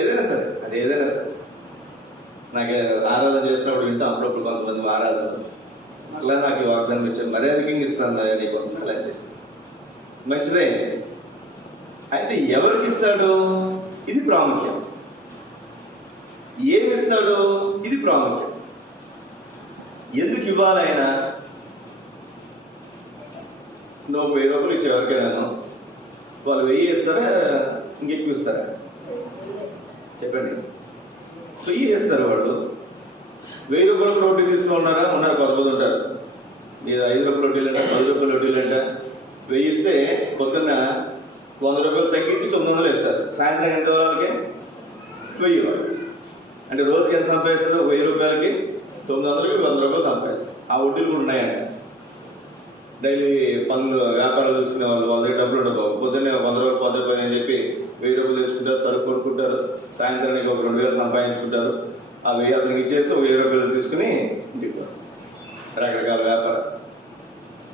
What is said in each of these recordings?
ఏదైనా సరే, అది ఏదైనా సరే. నాకు ఆరాధన చేసినప్పుడు వింటాం అప్పుడప్పుడు కొంతమంది ఆరాధన, మళ్ళీ నాకు ఈ వాగ్దానం ఇచ్చాను, మరీ అధికంగా ఇస్తాను నీకు వందనాలని చెప్పి. మంచిదే. అయితే ఎవరికి ఇస్తాడు? ఇది ప్రాముఖ్యం. ఏమి ఇస్తాడు? ఇది ప్రాముఖ్యం. ఎందుకు ఇవ్వాలి ఆయన? నువ్వు 1000 రూపాయలు ఇచ్చే ఎవరికైనా వాళ్ళు 1000 ఇస్తారా, ఇంకెక్కువ ఇస్తారా? చెప్పండి. 1000 ఇస్తారు వాళ్ళు. 1000 రూపాయలకు రోటీ తీసుకున్నారా? ఉన్నారు, కొంతమంది ఉంటారు. మీరు 5 రూపాయల రోటీలు అంట, 10 రూపాయల రోటీలు అంట. 1000 ఇస్తే పొద్దున్న 100 రూపాయలు తగ్గించి 900 ఇస్తారు. సాయంత్రం ఎంత వాళ్ళకి? 1000. అంటే రోజుకి ఎంత సంపాదిస్తారు? 1000 రూపాయలకి 900కి 100 రూపాయలు సంపాదిస్తారు. ఆ వడ్డీలు కూడా ఉన్నాయంట. డైలీ పనులు వ్యాపారాలు చూసుకునే వాళ్ళు, వాళ్ళ దగ్గర డబ్బులు ఉండవు. పొద్దున్నే 100 రూపాయలు 10 రూపాయలు అని చెప్పి 1000 రూపాయలు తెచ్చుకుంటారు, సరుకు కొనుక్కుంటారు. సాయంత్రానికి ఒక 2000 సంపాదించుకుంటారు. ఆ 1000 అతనికి ఇచ్చేసి 1000 రూపాయలు తీసుకుని ఇంటికి రకరకాల వ్యాపారం,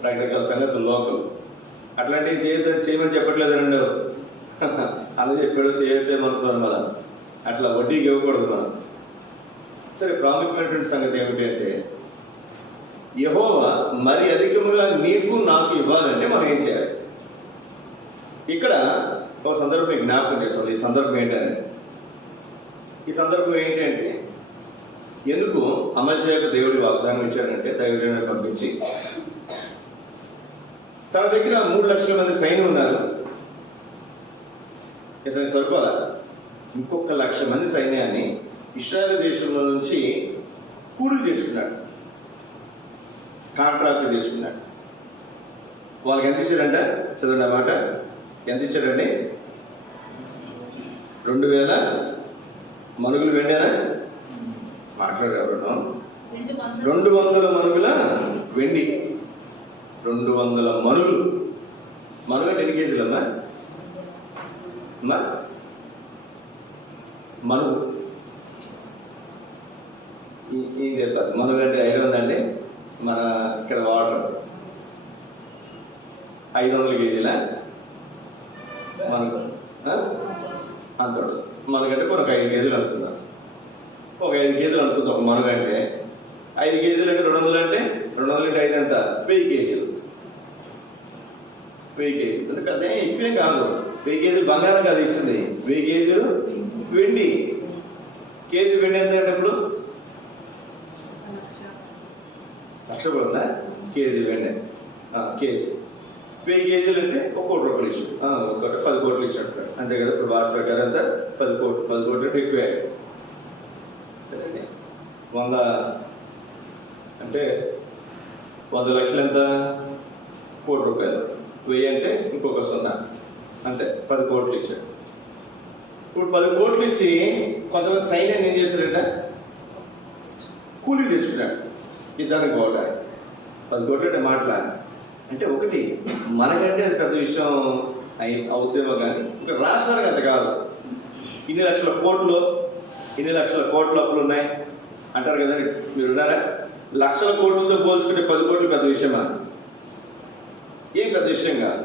రకరకాల సంగతులు లోకలు. అట్లాంటివి చేయమని చెప్పట్లేదండి. అలా చెప్పాడు, చేయొచ్చేమనుకున్నారు. మనం అట్లా వడ్డీకి ఇవ్వకూడదు మనం. సరే, ప్రాముఖ్యమైనటువంటి సంగతి ఏమిటి అంటే, యెహోవా మరి అధికముగా నీకు నాకు ఇవ్వాలంటే మనం ఏం చేయాలి? ఇక్కడ ఒక సందర్భం జ్ఞాపకం చేస్తాం. ఈ సందర్భం ఏంటంటే, ఈ సందర్భం ఏంటంటే, ఎందుకు అమల్చేయకు దేవుడి వాగ్దానం ఇచ్చాడంటే, దైవజనుడిని పంపించి తన దగ్గర 3 లక్షల మంది సైన్యం ఉన్నారు, ఇతనికి సరిపోలా. ఇంకొక 1,00,000 మంది సైన్యాన్ని ఇశ్రాయేలు దేశంలో నుంచి కూలి తెచ్చుకున్నాడు, కాంట్రాక్ట్ తెచ్చుకున్నాడు. వాళ్ళకి ఎంత ఇచ్చాడంట? చదవండి అన్నమాట. ఎంత ఇచ్చాడండి? 2000 మనుగులు వెండేనా? మాట్లాడేవాడు. 200 మనుగుల వెండి. 200 మనుగులు. మనుగు అంటే ఎన్ని కేజీలమ్మా? మనుగు ఏం చెప్పాలి? మనుగు అంటే 500 అంటే మన ఇక్కడ వాటర్ 500 కేజీల మనుగు అంతడు. మనకంటే ఒక 5 కేజీలు అనుకుందాం. ఒక 5 కేజీలు అనుకుందాం. ఒక మనుగు అంటే 5 కేజీలు అంటే 200 అంటే 200 అంటే 5 ఎంత? 1000 కేజీలు. 1000 కేజీలు అంటే పెద్ద ఎక్కువేం కాదు. 1000 కేజీలు బంగారం కాదు ఇచ్చింది, 1000 కేజీలు వెండి. కేజీ వెండి ఎంత అంటే ఇప్పుడు 1,00,000 ఉందా? కేజీ వెండి. కేజీ 1000 కేజీలు అంటే 1 కోటి రూపాయలు ఇచ్చాడు. ఒకటి 10 కోట్లు ఇచ్చాడు అంతే కదా. ఇప్పుడు భాష ప్రకారం అంతా 10 కోట్లు. 10 కోట్లు అంటే ఎక్కువే కదండి. 100 అంటే 100 లక్షలు ఎంత? 1 కోటి రూపాయలు. 1000 అంటే ఇంకొక 0 అంతే. 10 కోట్లు ఇచ్చాడు. ఇప్పుడు 10 కోట్లు ఇచ్చి కొంతమంది సైన్యాన్ని ఏం చేశారంట? కూలీ తెచ్చుకున్నాడు యుద్ధానికి పోవడానికి. 10 కోట్లు అంటే మాటలా? అంటే ఒకటి మనకంటే అది పెద్ద విషయం అవుద్దేమో, కానీ ఇంకా రాష్ట్రానికి అంత కాదు. ఇన్ని లక్షల కోట్లు అప్పులు ఉన్నాయి అంటారు కదండి. మీరు ఉన్నారా? లక్షల కోట్లతో పోల్చుకుంటే 10 కోట్లు పెద్ద విషయమా? ఏం పెద్ద విషయం కాదు.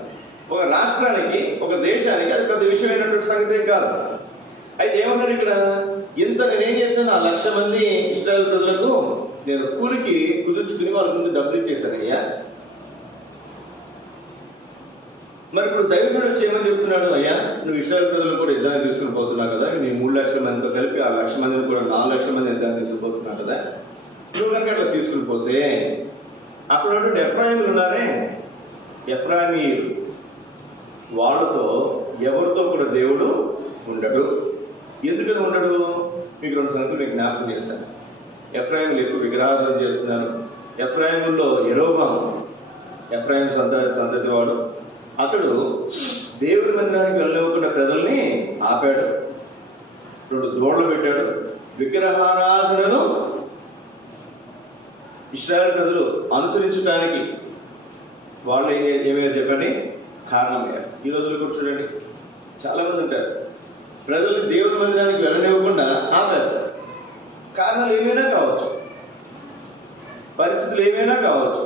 ఒక రాష్ట్రానికి, ఒక దేశానికి అది పెద్ద విషయమైనటువంటి సంగతి కాదు. అయితే ఏమన్నాడు ఇక్కడ? ఇంత నేనేం చేశాను? 1,00,000 మంది ఇశ్రాయేలు ప్రజలకు నేను కూలికి కుదుర్చుకుని వాళ్ళ ముందు డబ్బులు ఇచ్చేశానయ్యా. మరి ఇప్పుడు దైవజనుడు వచ్చి ఏమని చెప్తున్నాడు? అయ్యా, నువ్వు ఇశ్రాయేలు ప్రజలను కూడా యుద్ధాన్ని తీసుకుని పోతున్నావు కదా, నీ 3 లక్షల మందితో కలిపి ఆ 1,00,000 మందిని కూడా 4 లక్షల మంది యుద్ధాన్ని తీసుకుపోతున్నావు కదా. నువ్వు కనుక అట్లా తీసుకుని పోతే అక్కడ ఉన్నటువంటి ఎఫ్రాయిములు ఉన్నారే, ఎఫ్రాయిమీయులు, వాళ్ళతో ఎవరితో కూడా దేవుడు ఉండడు. ఎందుకని ఉండడు? మీకు 2 సంగతులు మీకు జ్ఞాపకం చేశాను. ఎఫ్రాయిములు ఎక్కువ విగ్రహారాధన చేస్తున్నారు. ఎఫ్రాయిముల్లో యెరోబాము, ఎఫ్రాయిము సంతతి వాడు, అతడు దేవుని మందిరానికి వెళ్ళనివ్వకుండా ప్రజల్ని ఆపాడు. 2 దూడలు పెట్టాడు. విగ్రహారాధనను ఇశ్రాయేలు ప్రజలు అనుసరించడానికి వాళ్ళు ఏమేమి చెప్పండి కారణమయ్యారు. ఈ రోజుల్లో కూడా చూడండి, చాలామంది ఉంటారు ప్రజల్ని దేవుని మందిరానికి వెళ్ళనివ్వకుండా ఆపేస్తారు. కారణాలు ఏమైనా కావచ్చు, పరిస్థితులు ఏమైనా కావచ్చు,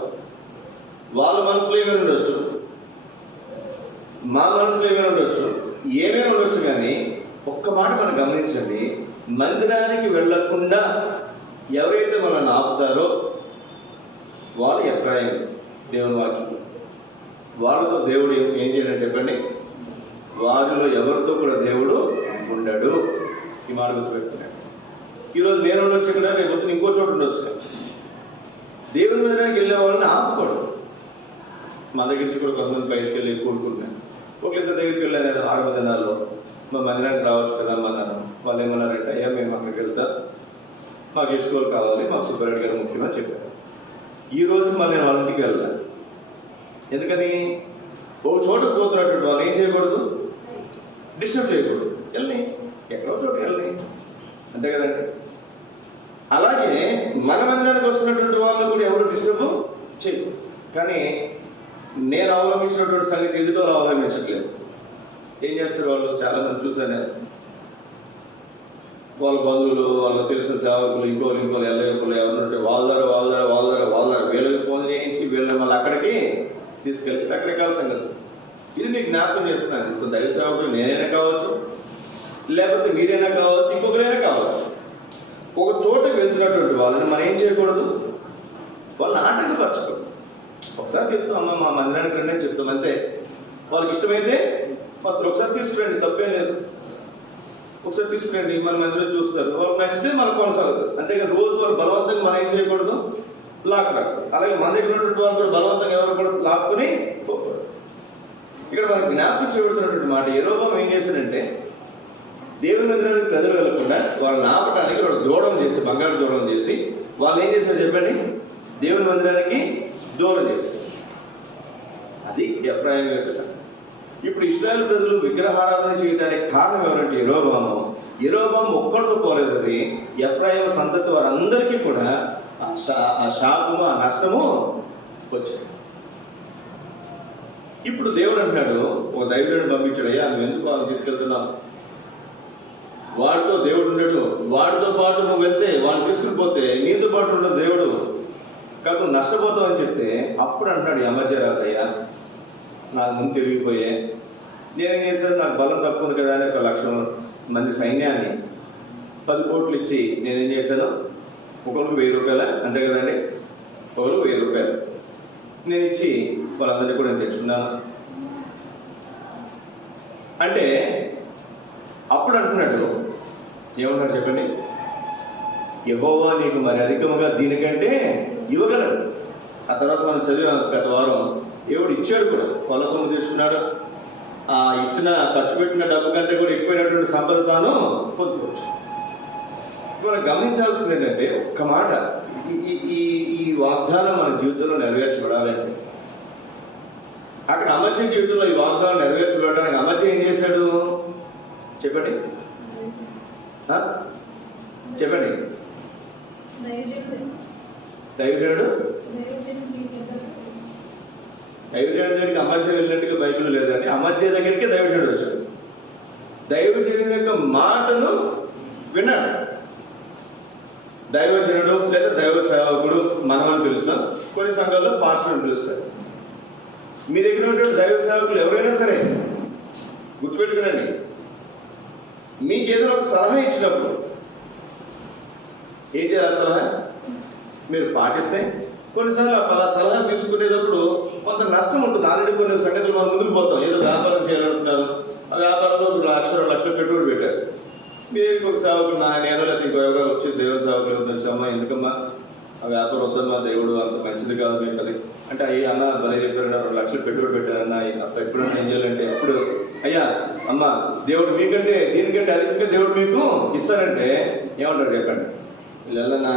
వాళ్ళ మనసులో ఏమైనా ఉండొచ్చు, మా మనసులో ఏమైనా ఉండొచ్చు, ఏమైనా ఉండొచ్చు. కానీ ఒక్క మాట మనం గమనించండి, మందిరానికి వెళ్ళకుండా ఎవరైతే మనల్ని ఆపుతారో వాళ్ళు ఎఫ్రాయిం. దేవుని వాక్యం వాళ్ళతో దేవుడు ఏం చేయడం చెప్పండి, వారిలో ఎవరితో కూడా దేవుడు ఉండడు. ఈ మాట గుర్తుపెట్టుకున్నాడు. ఈరోజు నేను ఉండొచ్చు ఇక్కడ, రేపు పొద్దున ఇంకో చోటు ఉండొచ్చు. దేవుని మందిరానికి వెళ్ళే వాళ్ళని ఆపుకోడు. మా దగ్గర నుంచి కూడా కొంతమంది బయటకు వెళ్ళి కూడుకుంటున్నాను. ఒక ఇద్దరు దగ్గరికి వెళ్ళాను 6 దినాల్లో, మా మందిరానికి రావచ్చు కదా అన్నారు. వాళ్ళు ఏమన్నారంటే, అయ్యా మేము అక్కడికి వెళ్తాం, మాకు ఇష్టోలు కావాలి, మాకు సుబ్బారెడ్డి గారు ముఖ్యమని చెప్పారు. ఈరోజు మళ్ళీ నేను వాళ్ళ ఇంటికి వెళ్ళాను. ఎందుకని? ఒక చోటుకు పోతున్నటువంటి వాళ్ళు ఏం చేయకూడదు, డిస్టర్బ్ చేయకూడదు. వెళ్ళి ఎక్కడో చోటుకి వెళ్ళి, అంతే కదండి. అలాగే మన మందిరానికి వస్తున్నటువంటి వాళ్ళని కూడా ఎవరు డిస్టర్బ్ చేయకూడదు. కానీ నేను అవలంబించినటువంటి సంగతి ఎదుటో అవలంబించట్లేదు. ఏం చేస్తారు వాళ్ళు? చాలామంది చూసాను, వాళ్ళ బంధువులు, వాళ్ళు తెలిసిన సేవకులు, ఇంకోలు ఎల్లయ్యకులు ఎవరుంటే వాళ్ళ వీళ్ళకి ఫోన్ చేయించి వీళ్ళని మళ్ళీ అక్కడికి తీసుకెళ్ళి రకరకాల సంగతి. ఇది మీకు జ్ఞాపకం చేస్తున్నాను. ఇప్పుడు దైవ సేవకులు నేనైనా కావచ్చు, లేకపోతే మీరైనా కావచ్చు, ఇంకొకరైనా కావచ్చు. ఒక చోటకి వెళ్తున్నటువంటి వాళ్ళని మనం ఏం చేయకూడదు, వాళ్ళని ఆటంకపరచకూడదు. ఒకసారి చెప్తాం, అమ్మ మా మందిరానికి రండి అని చెప్తాం, అంతే. వాళ్ళకి ఇష్టమైతే అసలు ఒకసారి తీసుకురండి, తప్పేం లేదు. ఒకసారి తీసుకురండి, మన మందిరం చూస్తారు, వాళ్ళకి నచ్చితే మనకు కొనసాగుతుంది. అంతేగాని రోజు వాళ్ళు బలవంతంగా మనం ఏం చేయకూడదు, లాక్కరాదు. అలాగే మన దగ్గర ఉన్నటువంటి వాళ్ళు కూడా బలవంతంగా ఎవరు కూడా లాక్కుని పోకూడదు. ఇక్కడ మనకు జ్ఞాపకం చేయబడుతున్నటువంటి మాట, యెరొబెయాము ఏం చేశాడంటే, దేవుని మందిరానికి ప్రజలు వెళ్ళకుండా వాళ్ళని ఆపటానికి వాడు దూరం చేసి, బంగారు దూరం చేసి వాళ్ళని ఏం చేశారు చెప్పండి, దేవుని మందిరానికి దూరం చేశారు. అది ఎఫ్రాయిం యొక్క సంగతి. ఇప్పుడు ఇశ్రాయేలు ప్రజలు విగ్రహారాధన చేయడానికి కారణం ఎవరంటే యెరొబెయాము. యెరొబెయాము ఒక్కరితో పోలేదు, అది ఎఫ్రాయిం సంతతి వారందరికీ కూడా ఆ శాపము, ఆ నష్టము వచ్చింది. ఇప్పుడు దేవుడు అంటున్నాడు, ఒక దైవుడిని పంపించాడు, అయ్యా నువ్వు ఎందుకు వాళ్ళని తీసుకెళ్తున్నావు, వాడితో దేవుడు ఉండడు, వాడితో పాటు నువ్వు వెళ్తే వాడిని తీసుకుని పోతే నీతో పాటు ఉండదు దేవుడు, కాబట్టి నువ్వు నష్టపోతావు అని చెప్తే, అప్పుడు అంటున్నాడు అమర్జరాజు, అయ్యా నాకు ముందు తిరిగిపోయే, నేనేం చేశాను, నాకు బలం తక్కువ ఉంది కదా అని 1,00,000 మంది సైన్యాన్ని 10 కోట్లు ఇచ్చి నేనేం చేశాను, ఒకరికి 1000 రూపాయలు, అంతే కదండి, ఒకరికి 1000 రూపాయలు నేను ఇచ్చి వాళ్ళందరినీ కూడా నేను తెచ్చుకున్నాను అంటే, అప్పుడు అంటున్నాడు, ఏమన్నాడు చెప్పండి, యెహోవా నీకు మరి అధికముగా దీనికంటే ఇవ్వగలడు. ఆ తర్వాత మనం చదివాం గత వారం, దేవుడు ఇచ్చాడు కూడా, కొల సొమ్ము తెచ్చుకున్నాడు. ఆ ఇచ్చిన ఖర్చు పెట్టిన డబ్బు కంటే కూడా ఎక్కువైనటువంటి సంపద తాను పొందుకోవచ్చు. మనం గమనించాల్సింది ఏంటంటే, ఒక్క మాట, ఈ వాగ్దానం మన జీవితంలో నెరవేర్చబడాలంటే, అక్కడ అమర్జ జీవితంలో ఈ వాగ్దానం నెరవేర్చబడడానికి అమర్జ ఏం చేశాడు చెప్పండి, చెప్పండి. దైవజనుడు దగ్గరికి అమర్జ వెళ్ళినట్టుగా బైబిల్ లేదండి. అమర్జ దగ్గరికి దైవజనుడు వచ్చాడు. దైవజనుడి యొక్క మాటను విన్నాడు. దైవజనుడు లేదా దైవ సేవకుడు మనం అని పిలుస్తాం, కొన్ని సంఘాల్లో పాస్టర్ అని పిలుస్తారు. మీ దగ్గర ఉన్నటువంటి దైవ సేవకులు ఎవరైనా సరే గుర్తుపెట్టుకునండి, మీకేదో ఒక సలహా ఇచ్చినప్పుడు ఏం చేయాలి, సలహా మీరు పాటిస్తే, కొన్నిసార్లు ఆ సలహా తీసుకునేటప్పుడు కొంత నష్టం ఉంటుంది. ఆల్రెడీ కొన్ని సంగతులు మనం ముందుకు పోతాం, ఏదో వ్యాపారం చేయాలనుకుంటున్నారు, ఆ వ్యాపారంలో 1,00,000 2 లక్షలు పెట్టుబడి పెట్టారు. మీరు ఒక సేవకుడు నేను లేకపోతే ఇంకో ఎవరో వచ్చి దేవుని సేవకులు తెలుసమ్మా, ఎందుకమ్మా ఆ వ్యాపారం వద్దమ్మా, దేవుడు అంత మంచిది కాదు మీకు అది అంటే, అయ్యి అన్న భలే చెప్పారు, 2 లక్షలు పెట్టుబడి పెట్టారన్న, ఎప్పుడన్నా ఏం చేయాలంటే, ఎప్పుడు అయ్యా అమ్మ దేవుడు మీకంటే దీనికంటే అధికంగా దేవుడు మీకు ఇస్తారంటే ఏమంటారు చెప్పండి, వీళ్ళన్నా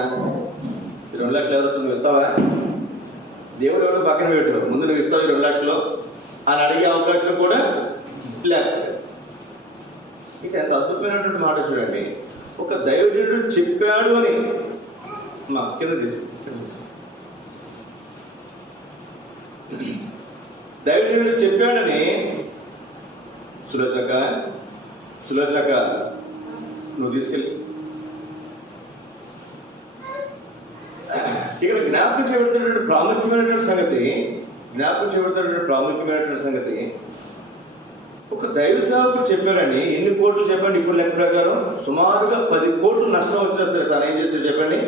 2 లక్షలు ఎవరు నువ్వు ఇస్తావా, దేవుడు ఎవడో పక్కన పెట్టు, ముందు నువ్వు ఇస్తావు 2 లక్షలు అని అడిగే అవకాశం కూడా లేకపోతే. ఇక ఎంత అద్భుతమైనటువంటి మాట చూడండి, ఒక దైవజనుడు చెప్పాడు అని మా కింద తీసుకు దైవజనుడు చెప్పాడని సులోచనక నువ్వు తీసుకెళ్ళి ఇక్కడ జ్ఞాపకం చేయబడుతున్నటువంటి ప్రాముఖ్యమైనటువంటి సంగతి ఒక దైవ సేవకుడు చెప్పారండి, ఎన్ని కోట్లు చెప్పండి ఇప్పుడు లెక్క ప్రకారం? సుమారుగా 10 కోట్లు నష్టం వచ్చినా సరే తను ఏం చేశాడు చెప్పండి?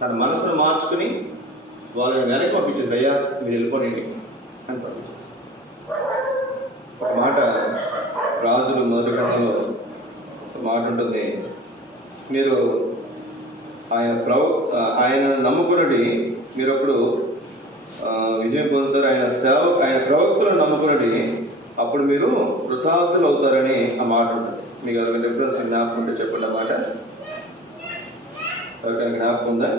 తన మనసును మార్చుకుని వాళ్ళని వెనక్కి పంపించేసి, అయ్యా మీరు వెళ్ళిపోండి ఇంటికి అని పంపించేసి. ఒక మాట రాజులు మొదటి గ్రంథంలో ఒక మాట ఉంటుంది, మీరు ఆయన నమ్ముకున్నది మీరు అప్పుడు విజయం పొందుతారు, ఆయన ప్రవక్తలను నమ్ముకున్నది అప్పుడు మీరు కృతార్థులు అవుతారని ఆ మాట ఉంటుంది. మీకు అదొక డిఫరెన్స్ జ్ఞాపకం ఉంటే చెప్పండి ఆ మాట. ఎవరికైనా జ్ఞాపకం ఉందా?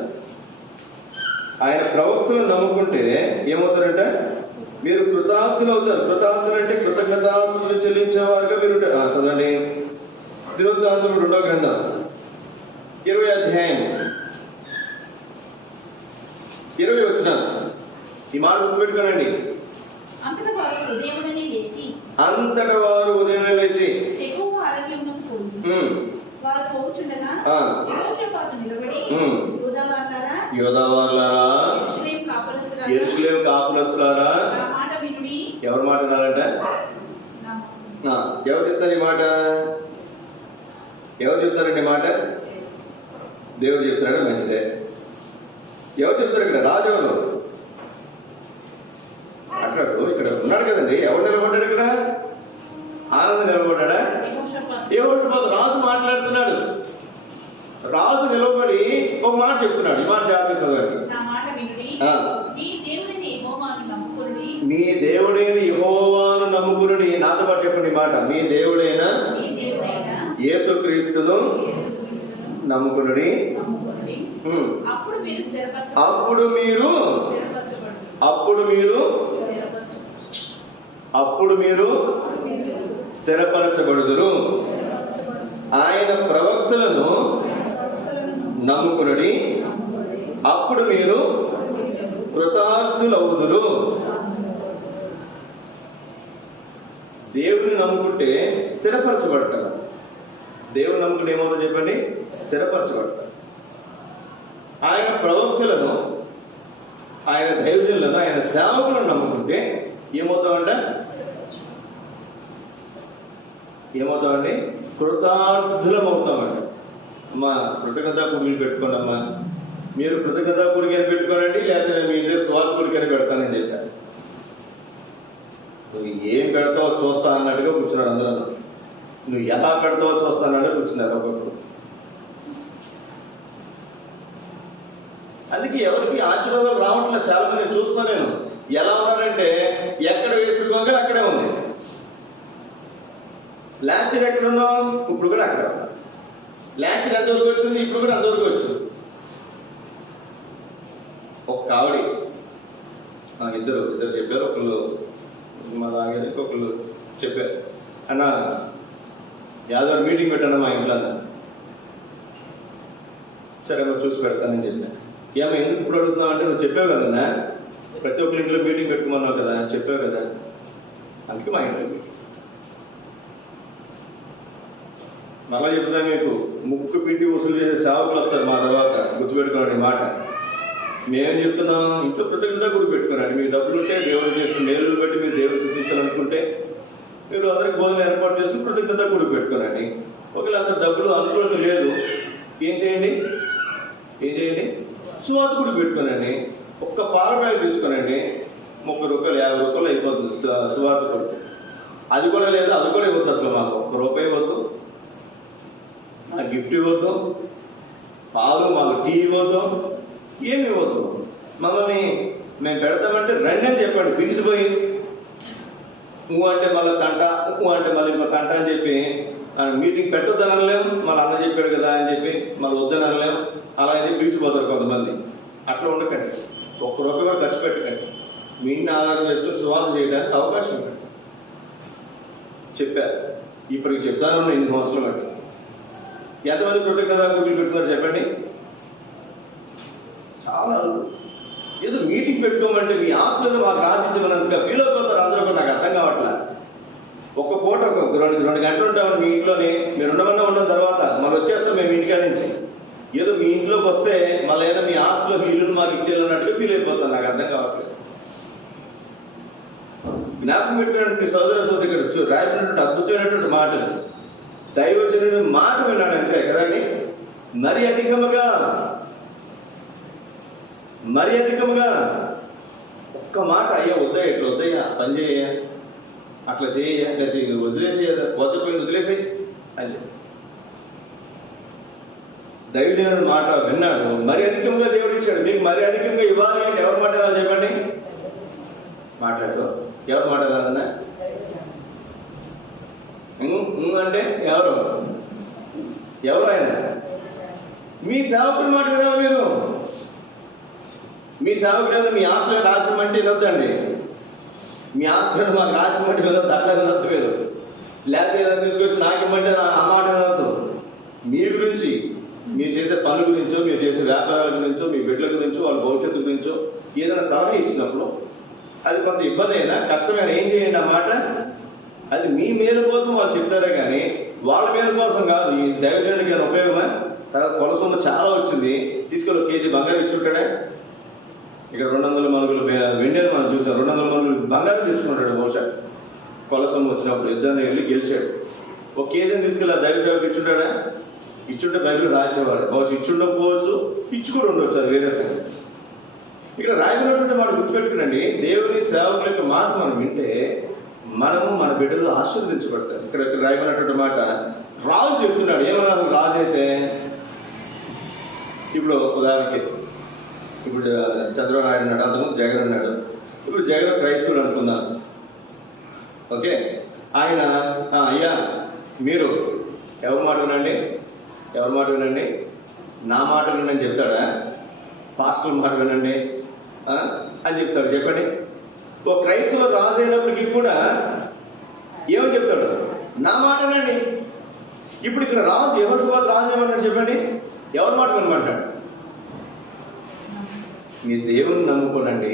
ఆయన ప్రవక్తలను నమ్ముకుంటే ఏమవుతారంటే మీరు కృతార్థులు అవుతారు. కృతార్థులు అంటే కృతజ్ఞతాస్తుతులు చెల్లించేవారుగా మీరు చదవండి. దినవృత్తాంతములు 2వ గ్రంథం 20వ అధ్యాయం 20 వచనం. ఈ మాట గుర్తుపెట్టుకోనండి. అంతటా వారు ఉదయం లేచి యోధావారులారా, యెరూషలేము కాపులస్తులారా, ఎవరి మాట రాలంట? ఎవరు చెప్తారు ఈ మాట? ఎవరు చెప్తారండి మాట? దేవుడు చెప్తున్నాడు, మంచిదే. ఎవరు చెప్తారు ఇక్కడ? రాజులు. అట్లాడు ఇక్కడ ఉన్నాడు కదండి, ఎవరు నిలబడ్డాడు ఇక్కడ? ఆనందం నిలబడ్డా? యెహోషాపాతు రాజు మాట్లాడుతున్నాడు. రాజు నిలబడి ఒక మాట చెప్తున్నాడు. ఈ మాట జాగ్రత్తగా చదవండి. మీ దేవుడైన యెహోవాను నమ్ముకునుడి. నాతో పాటు చెప్పండి ఈ మాట. మీ దేవుడైన యేసుక్రీస్తును నమ్ముకునుడి. అప్పుడు మీరు స్థిరపరచబడుదురు. ఆయన ప్రవక్తలను నమ్ముకునుడి, అప్పుడు మీరు కృతార్థులవుదురు. దేవుని నమ్ముకుంటే స్థిరపరచబడతారు. దేవుని నమ్ముకుంటే ఏమవుతుందో చెప్పండి? స్థిరపరచబడతారు. ఆయన ప్రవక్తలను, ఆయన దైవజనులను, ఆయన సేవకులను నమ్ముకుంటే ఏమవుతామండి? కృతార్థులం అవుతామండి. అమ్మా కృతజ్ఞతా కుడికి పెట్టుకోండి అమ్మా. మీరు కృతజ్ఞతా కుడికైనా పెట్టుకోనండి, లేకపోతే నేను మీ దగ్గర స్వాత కుడికైనా పెడతానని చెప్పాను. నువ్వు ఏం పెడతావో చూస్తా అన్నట్టుగా కూర్చున్నాడు అందరూ. నువ్వు ఎలా పెడతావో చూస్తా అన్నట్టుగా కూర్చున్నారు ఒక్కొక్కరు. అందుకే ఎవరికి ఆశీర్వాదాలు రావట్లేదు. చాలా మంది నేను చూస్తున్నా. నేను ఎలా ఉన్నారంటే ఎక్కడ వేసుకోగా అక్కడే ఉంది. లాస్ట్ ఇయర్ ఎక్కడ ఉన్నాం, ఇప్పుడు కూడా అక్కడ. లాస్ట్ ఇయర్ ఎంతవరకు వచ్చింది, ఇప్పుడు కూడా అంతవరకు వచ్చింది. ఒక కావడి ఇద్దరు చెప్పారు. ఒకళ్ళు మా దాగారు, ఇంకొకళ్ళు చెప్పారు, అన్న యాదవ్ మీటింగ్ పెట్టాను మా ఇంట్లో అన్న. సరే నువ్వు చూసి పెడతానని చెప్పాను. ఏమో ఎందుకు ఇప్పుడు అడుగుతున్నావు అంటే, నువ్వు చెప్పావు కదన్నా ప్రతి ఒక్కరి ఇంట్లో మీటింగ్ పెట్టుకున్నావు కదా, చెప్పావు కదా, అందుకే మా ఇంట్లో మీటింగ్. మళ్ళా చెప్తున్నా మీకు, ముక్కు పిండి వసూలు చేసే సేవకులు వస్తారు మా తర్వాత, గుర్తుపెట్టుకోండి మాట. మేమేం చెప్తున్నాం? ఇంట్లో కృతజ్ఞత గుడి పెట్టుకోనండి. మీకు డబ్బులు ఉంటే దేవుడు చేసిన మేలు బట్టి మీరు దేవుడు శుద్ధించాలనుకుంటే మీరు అందరికి భోజనం ఏర్పాటు చేసుకుని కృతజ్ఞత గుడి పెట్టుకోనండి. ఒకవేళ అంత డబ్బులు అనుకూలత లేదు, ఏం చేయండి? సువాత గుడి పెట్టుకోనండి. ఒక్క పాల ప్యాకెట్ తీసుకోనండి, 30 రూపాయలు 50 రూపాయలు అయిపోతుంది సువాత గుడి. అది కూడా లేదు, అది కూడా ఇవ్వద్దు అసలు. మాకు ₹1 ఇవ్వద్దు, మాకు గిఫ్ట్ ఇవ్వద్దు, పాలు మాకు టీ ఇవ్వద్దు, ఏమి ఇవ్వద్దు. మమ్మల్ని మేము పెడతామంటే రండి అని చెప్పండి. బిగిసిపోయి నువ్వు అంటే మళ్ళీ తంట, నువ్వు అంటే మళ్ళీ ఇంకో తంట అని చెప్పి మీటింగ్ పెట్టొద్దని అనలేము. మళ్ళీ అన్న చెప్పాడు కదా అని చెప్పి మళ్ళీ వద్దని అనలేము. అలా అని బిగిసిపోతారు కొంతమంది. అట్లా ఉండకండి. ₹1 కూడా ఖర్చు పెట్టకండి. మీ ఇంటిని ఆధారం చేసుకుని సువాస చేయడానికి అవకాశం ఇవ్వండి. చెప్పారు, ఇప్పటికి చెప్తాను 8 సంవత్సరాలు అంటే. ఎంతమంది కృతజ్ఞత గుడ్లు పెట్టుకున్నారు చెప్పండి? చాలా. ఏదో మీటింగ్ పెట్టుకోమంటే మీ ఆస్తులను మాకు రాసిచ్చమన్నంతగా ఫీల్ అయిపోతారు అందరూ కూడా. నాకు అర్థం కావట్లే. ఒక్క పూట ఒక 2 గంటలు ఉంటామని మీ ఇంట్లోనే, మీరు ఉన్న తర్వాత మళ్ళీ వచ్చేస్తాం మేము ఇంటికాడ నుంచి. ఏదో మీ ఇంట్లోకి వస్తే మళ్ళీ ఏదో మీ ఆస్తులో మీ ఇల్లును మాకు ఇచ్చేయాలన్నట్టుగా ఫీల్ అయిపోతాను. నాకు అర్థం కావట్లేదు. జ్ఞాపకం పెట్టుకున్నటువంటి సోదర సోదరి రాయబడినటువంటి అద్భుతమైనటువంటి మాటలు, దైవజనుడు మాట విన్నాడు అంతే కదండి. మరి అధికముగా ఒక్క మాట, అయ్యా వద్దయ్యా, ఇట్లా వద్దయ్యా, పని చేయ, అట్లా చేయ, లేదా ఇది వదిలేసే, వద్దపోయింది వదిలేసేయి అని చెప్పి దైవజనుడు మాట విన్నాడు. మరి అధికంగా దేవుడు ఇచ్చాడు. మీకు మరి అధికంగా ఇవ్వాలి అంటే ఎవరు మాట్లాడాలి చెప్పండి? మాట్లాడు. ఎవరు మాట్లాడాలన్నా అంటే ఎవరు ఆయన? మీ సేవకుడు మాట వినాలి మీరు. మీ సేవకుడు మీ ఆస్తులను రాసిమంటే వినొద్దండి. మీ ఆస్తులను మాకు రాసిమంటే వినొద్దు, అట్లా వినొద్దు మీరు. లేకపోతే ఏదైనా తీసుకొచ్చి నాకేమంటే ఆ మాట వినొద్దు. మీ గురించి, మీరు చేసే పనుల గురించో, మీరు చేసే వ్యాపారాల గురించో, మీ బిడ్డల గురించో, వాళ్ళ భవిష్యత్తు గురించో ఏదైనా సలహా ఇచ్చినప్పుడు అది కొంత ఇబ్బంది అయినా, కష్టమైనా ఏం చేయండి అన్నమాట. అది మీ మేలు కోసం వాళ్ళు చెప్తారే కానీ వాళ్ళ మేలు కోసం కాదు. ఈ దైవజనుడికి ఏమైనా ఉపయోగమా? తర్వాత కొలసొమ్ము చాలా వచ్చింది, తీసుకెళ్ళి 1 కేజీ బంగారం ఇచ్చుంటాడే. ఇక్కడ 200 మనుగులు వెండిని మనం చూసాం. 200 మనుగులు బంగారం తీసుకుంటాడు బహుశా. కొలసొమ్ము వచ్చినప్పుడు యుద్ధాన్ని వెళ్ళి గెలిచాడు. 1 కేజీని తీసుకెళ్ళి దైవ సేవకు ఇచ్చుంటాడా? ఇచ్చుంటే బైబిల్ రాసేవాడు. బహుశా ఇచ్చుండకపోవచ్చు, ఇచ్చి కూడా ఉండవచ్చు, అది వేరే సంగతి. ఇక్కడ రాయబడినటువంటి మాట గుర్తుపెట్టుకునండి. దేవుని సేవకుల యొక్క మాట మనం వింటే మనము, మన బిడ్డలు ఆశీర్వదించబడతారు. ఇక్కడ రాయబడినటువంటి మాట రాజు చెప్తున్నాడు. ఏమన్నారు రాజు అయితే? ఇప్పుడు ఉదాహరణకి ఇప్పుడు చంద్రబాబు నాయుడు ఉన్నాడు, అంతకుముందు జగన్ ఉన్నాడు. ఇప్పుడు జగన్ క్రైస్తవులు అనుకుందాం, ఓకే. ఆయన అయ్యా మీరు ఎవరి మాట వినండి, ఎవరి మాట వినండి, నా మాట వినండి చెప్తాడా? పాస్టర్ మాట వినండి అని చెప్తాడు చెప్పండి. ఓ క్రైస్తవ రాజు అయినప్పటికీ కూడా ఏమని చెప్తాడు? నా మాట వినండి. ఇప్పుడు ఇక్కడ రాజు ఎవరి తర్వాత రాజు ఏమన్నాడు చెప్పండి? ఎవరి మాట వినమంటాడు? మీ దేవుని నమ్ముకోనండి,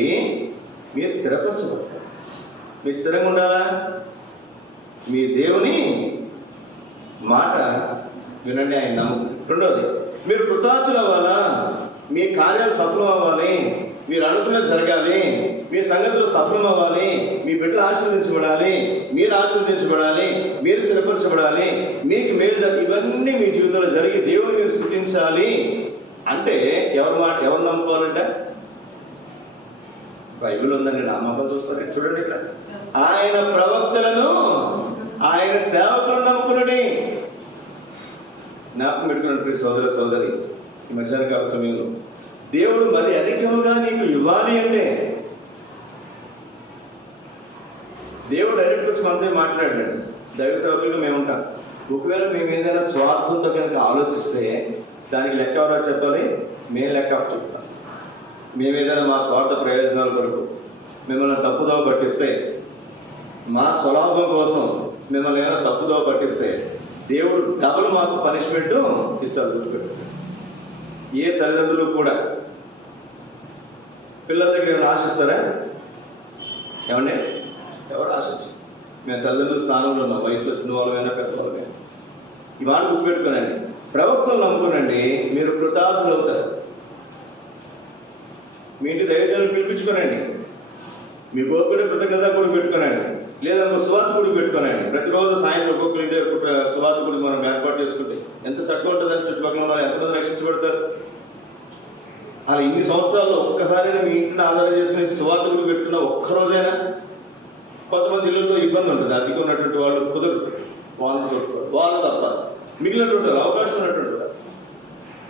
మీరు స్థిరపరచబడతారు. మీరు స్థిరంగా ఉండాలా? మీ దేవుని మాట వినండి, ఆయన నమ్ము. రెండవది, మీరు కృతజ్ఞులు అవ్వాలా? మీ కార్యాలు సఫలం అవ్వాలి, మీరు అనుకున్నది జరగాలి, మీ సంగతులు సఫలం అవ్వాలి, మీ బిడ్డలు ఆశీర్వదించబడాలి, మీరు ఆశీర్వదించబడాలి, మీరు స్థిరపరచబడాలి, మీకు మేలు, ఇవన్నీ మీ జీవితంలో జరిగి దేవుని మీరు స్తుతించాలి అంటే ఎవరి మాట, ఎవరు నమ్ముకోవాలంటే? బైబిల్ ఉందండి, నామకాలు చూసుకోండి, చూడండి ఇక్కడ. ఆయన ప్రవక్తలను, ఆయన సేవకులను నమ్ముకునండి. జ్ఞాపకం పెట్టుకున్నటువంటి సోదర సోదరి, ఈ మధ్యాహ్నకాల సమయంలో దేవుడు మరి అధికంగా నీకు ఇవ్వాలి అంటే దేవుడు డైరెక్ట్ వచ్చి మనతో మాట్లాడాడు. దైవ సేవకులుగా మేము ఉంటాం. ఒకవేళ మేము ఏదైనా స్వార్థంతో కనుక ఆలోచిస్తే దానికి లెక్క ఎవరో చెప్పాలి? మేము లెక్క చెప్తాం. మేము ఏదైనా మా స్వార్థ ప్రయోజనాల కొరకు మిమ్మల్ని తప్పుదోవ పట్టిస్తే, మా స్వలాభం కోసం మిమ్మల్ని ఏమైనా తప్పుదోవ పట్టిస్తే దేవుడు డబుల్ మాకు పనిష్మెంట్ ఇస్తాడు. గుర్తుపెట్టు. ఏ తల్లిదండ్రులు కూడా పిల్లల దగ్గర ఏమైనా ఆశిస్తారా? ఏమండి? ఎవరు ఆశించు? మేము తల్లిదండ్రుల స్థానంలో ఉన్నాం, వయసు వచ్చిన వాళ్ళమైనా పెద్దవాళ్ళమైనా. ఈ మాట గుర్తుపెట్టుకోనండి. ప్రవక్తలు నమ్ముకోనండి, మీరు కృతజ్ఞులు అవుతారు. మీ ఇంటి దైవజనులు పిలిపించుకోనండి, మీ గోపుడు కృతజ్ఞత కూడా పెట్టుకోనండి, లేదా ఒక సువార్త గుడి పెట్టుకోనండి. ప్రతిరోజు సాయంత్రం ఒక్కొక్కరి ఇంటి సువార్త గుడి మనం ఏర్పాటు చేసుకుంటే ఎంత చక్కగా ఉంటుందని చుట్టుపక్కల వాళ్ళు ఎంతమంది రక్షించబడతారు. అలా ఇన్ని సంవత్సరాల్లో ఒక్కసారైనా మీ ఇంటిని ఆధారం చేసుకుని సువార్త గుడి పెట్టుకున్న ఒక్కరోజైనా. కొంతమంది ఇళ్ళల్లో ఇబ్బంది ఉంటుంది, అద్దెకు ఉన్నటువంటి వాళ్ళు కుదరదు, వాళ్ళు తప్ప మిగిలినటువంటి అవకాశం ఉన్నటువంటి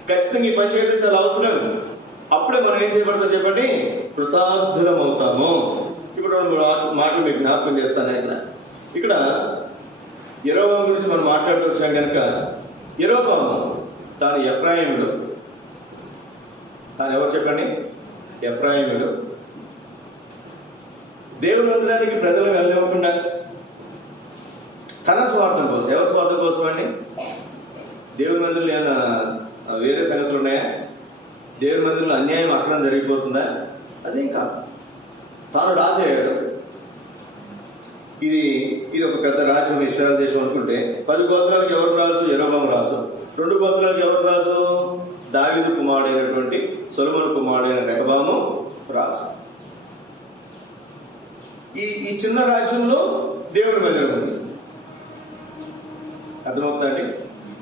ఖచ్చితంగా ఈ పని చేయడం చాలా అవసరం. అప్పుడే మనం ఏం చేయబడతాం చెప్పండి? కృతజ్ఞులం అవుతాము. ఇప్పుడు 2 మాటలు మీకు జ్ఞాపకం చేస్తాను. ఇక్కడ యెరోబాము గురించి మనం మాట్లాడుతూ వచ్చాం కనుక, యెరోబాము తాను ఎఫ్రాయిముడు. తాను ఎవరు చెప్పండి? ఎఫ్రాయిముడు. దేవుని మందిరానికి ప్రజలు వెళ్ళనివ్వకుండా తన స్వార్థం కోసం. ఎవరి స్వార్థం కోసం అండి? దేవుని మందిరంలో ఏమైనా వేరే సంగతులు ఉన్నాయా? దేవుని మందిరంలో అన్యాయం, అక్రమం జరిగిపోతుందా? అదేం కాదు. తాను రాజు అయ్యాడు. ఇది ఒక పెద్ద రాజ్యం, ఇశ్రాయేల్ దేశం అనుకుంటే 10 గోత్రాలకు ఎవరు రాజు? యెరోబాము రాజు. 2 గోత్రాలకు ఎవరు రాజు? దావీదు కుమారుడైనటువంటి సొలొమోను కుమారుడైన రెహబాము రాజు. ఈ చిన్న రాజ్యంలో దేవుని మందిరం ఉంది. అర్థమవుతుందండి?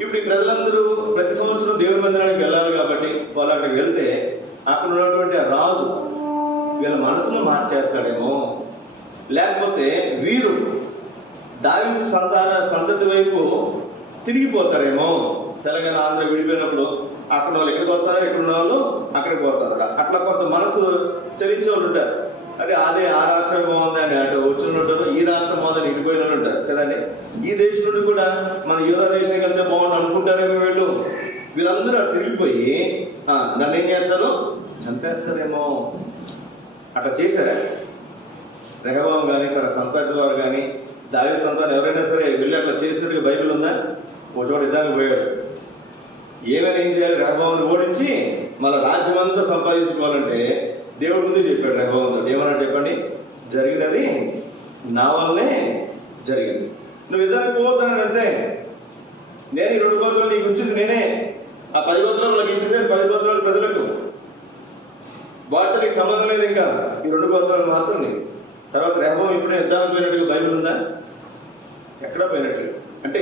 ఇప్పుడు ఈ ప్రజలందరూ ప్రతి సంవత్సరం దేవుని మందిరానికి వెళ్ళాలి కాబట్టి వాళ్ళు అక్కడికి వెళ్తే అక్కడ ఉన్నటువంటి ఆ రాజు వీళ్ళ మనసును మార్చేస్తాడేమో, లేకపోతే వీరు దావీదు సంతతి వైపు తిరిగిపోతారేమో. తెలంగాణ ఆంధ్ర విడిపోయినప్పుడు అక్కడ వాళ్ళు ఎక్కడికి వస్తారో, ఎక్కడ ఉన్న వాళ్ళు అక్కడికి పోతారు. అట్లా కొంత మనసు చలించే వాళ్ళు ఉంటారు. అదే ఆ రాష్ట్రం బాగుంది అని అటు వచ్చిన ఉంటారు, ఈ రాష్ట్రం బాగుందని ఇటుపోయిన వాళ్ళు ఉంటారు కదండి. ఈ దేశం నుండి కూడా మన యూదా దేశానికి వెళ్తే బాగుండు అనుకుంటారేమో వీళ్ళందరూ అటు తిరిగిపోయి నన్ను ఏం చేస్తారు, చంపేస్తారేమో. అట్లా చేశారా? రెహబాము కానీ తన సంతతి వారు కానీ దావీదు సంతానం ఎవరైనా సరే వెళ్ళి అట్లా చేసినట్టుగా బైబిల్ ఉందా? ఓ చోట యుద్ధానికి పోయాడు. ఏమైనా ఏం చేయాలి? రెహబాముని ఓడించి మళ్ళీ రాజ్యం అంతా సంపాదించుకోవాలంటే దేవుడు ముందు చెప్పాడు రెహబాముతో. ఏమన్నా చెప్పండి, జరిగినది నా వల్లనే జరిగింది. నువ్వు యుద్ధానికి పోతాడు అంతే. నేను ఈ 2 గోత్రాలు నీకు ఉంచింది నేనే. ఆ 10 గోత్రాలు వాళ్ళకి ఇచ్చేసాను, 10 గోత్రాలు ప్రజలకు. వాటితో నీకు సంబంధం లేదు. ఇంకా ఈ 2 గోత్రాలు మాత్రం నీకు. తర్వాత రెహబాము ఇప్పుడే యుద్ధానికి పోయినట్టుగా బైబిల్ ఉందా? ఎక్కడా పోయినట్లేదు. అంటే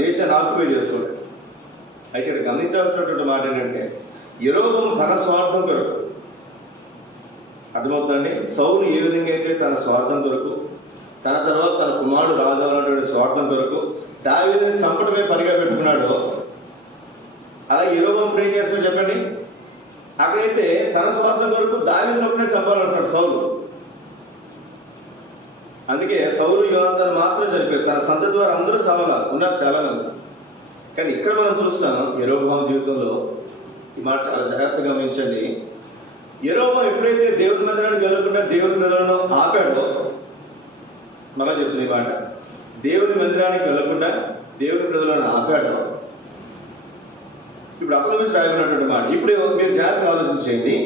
దేశాన్ని ఆక్యుపై చేసుకోలేదు. అయితే ఇక్కడ గమనించాల్సినటువంటి మాట ఏంటంటే, యెరోబోము తన స్వార్థం కొరకు, అర్థమవుతుందండి, సౌలు ఏ విధంగా అయితే తన స్వార్థం కొరకు, తన తర్వాత తన కుమారుడు రాజు అన్నటువంటి స్వార్థం కొరకు దావీదుని చంపడమే పనిగా పెట్టుకున్నాడో, అలా యెరోబోము ఏం చేస్తాడో చెప్పండి. అక్కడైతే తన స్వార్థం కొరకు దావీదుని ఒకనే చంపాలనుకున్నాడు సౌలు. అందుకే సౌలు యోనాతాను మాత్రం చనిపోయారు. తన సంతతి వారు అందరూ ఉన్నారు చాలా మంది. కానీ ఇక్కడ మనం చూస్తాం యెరోబోము జీవితంలో ఈ మాట చాలా జాగ్రత్తగా గమనించండి. యెరోబోము ఎప్పుడైతే దేవుని మందిరానికి వెళ్ళకుండా దేవుని ప్రజలను ఆపాడో, మళ్ళా చెప్తున్న ఈ మాట, దేవుని మందిరానికి వెళ్ళకుండా దేవుని ప్రజలను ఆపాడో, ఇప్పుడు అక్కడ నుంచి రాయబడినటువంటి మాట. ఇప్పుడు మీరు జాగ్రత్తగా ఆలోచించండి.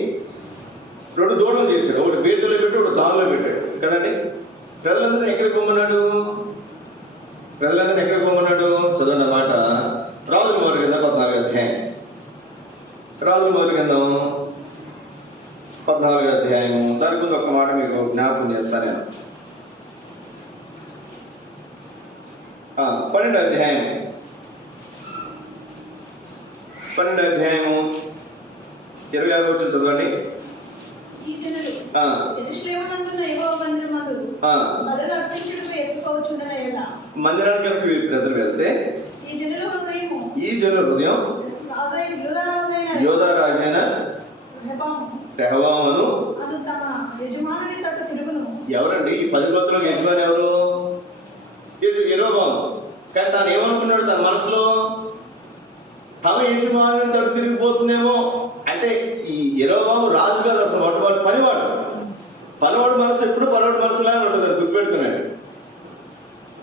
2 దూడలు చేశాడు, ఒకటి బేతులో పెట్టి ఒకటి దానిలో పెట్టాడు కదండి. ప్రజలందరూ ఎక్కడికి పొమ్మన్నాడు? ప్రజలందరూ ఎక్కడికి పొమ్మన్నాడు? చదవండి అన్నమాట. రాజుల మొదటి గ్రంథం 14వ అధ్యాయం. రాజుల మొదటి గ్రంథం 14వ అధ్యాయము. దానికి ముందు ఒక మాట మీకు జ్ఞాపకం చేస్తాను నేను. 12వ అధ్యాయం 26వ వచనం చదవండి. మందిరానికి కనుక ప్రజలు వెళ్తే ఈ జనుల హృదయం యోధా రాజైన రెహబామును. ఎవరండి ఈ 10 గోత్రాలకు యజమాని? ఎవరు? యెరోబోము. కానీ తాను ఏమనుకున్నాడు తన మనసులో? తమ యజమాని తట్టు తిరిగిపోతుందేమో. అంటే ఈ యెరోబోము రాజు కాదు అసలు, వాటి పనివాడు. పనివాడు మనసు ఎప్పుడు పనివాడు మనసులాగా ఉంటుంది, అది గుర్తుపెట్టుకున్నాడు.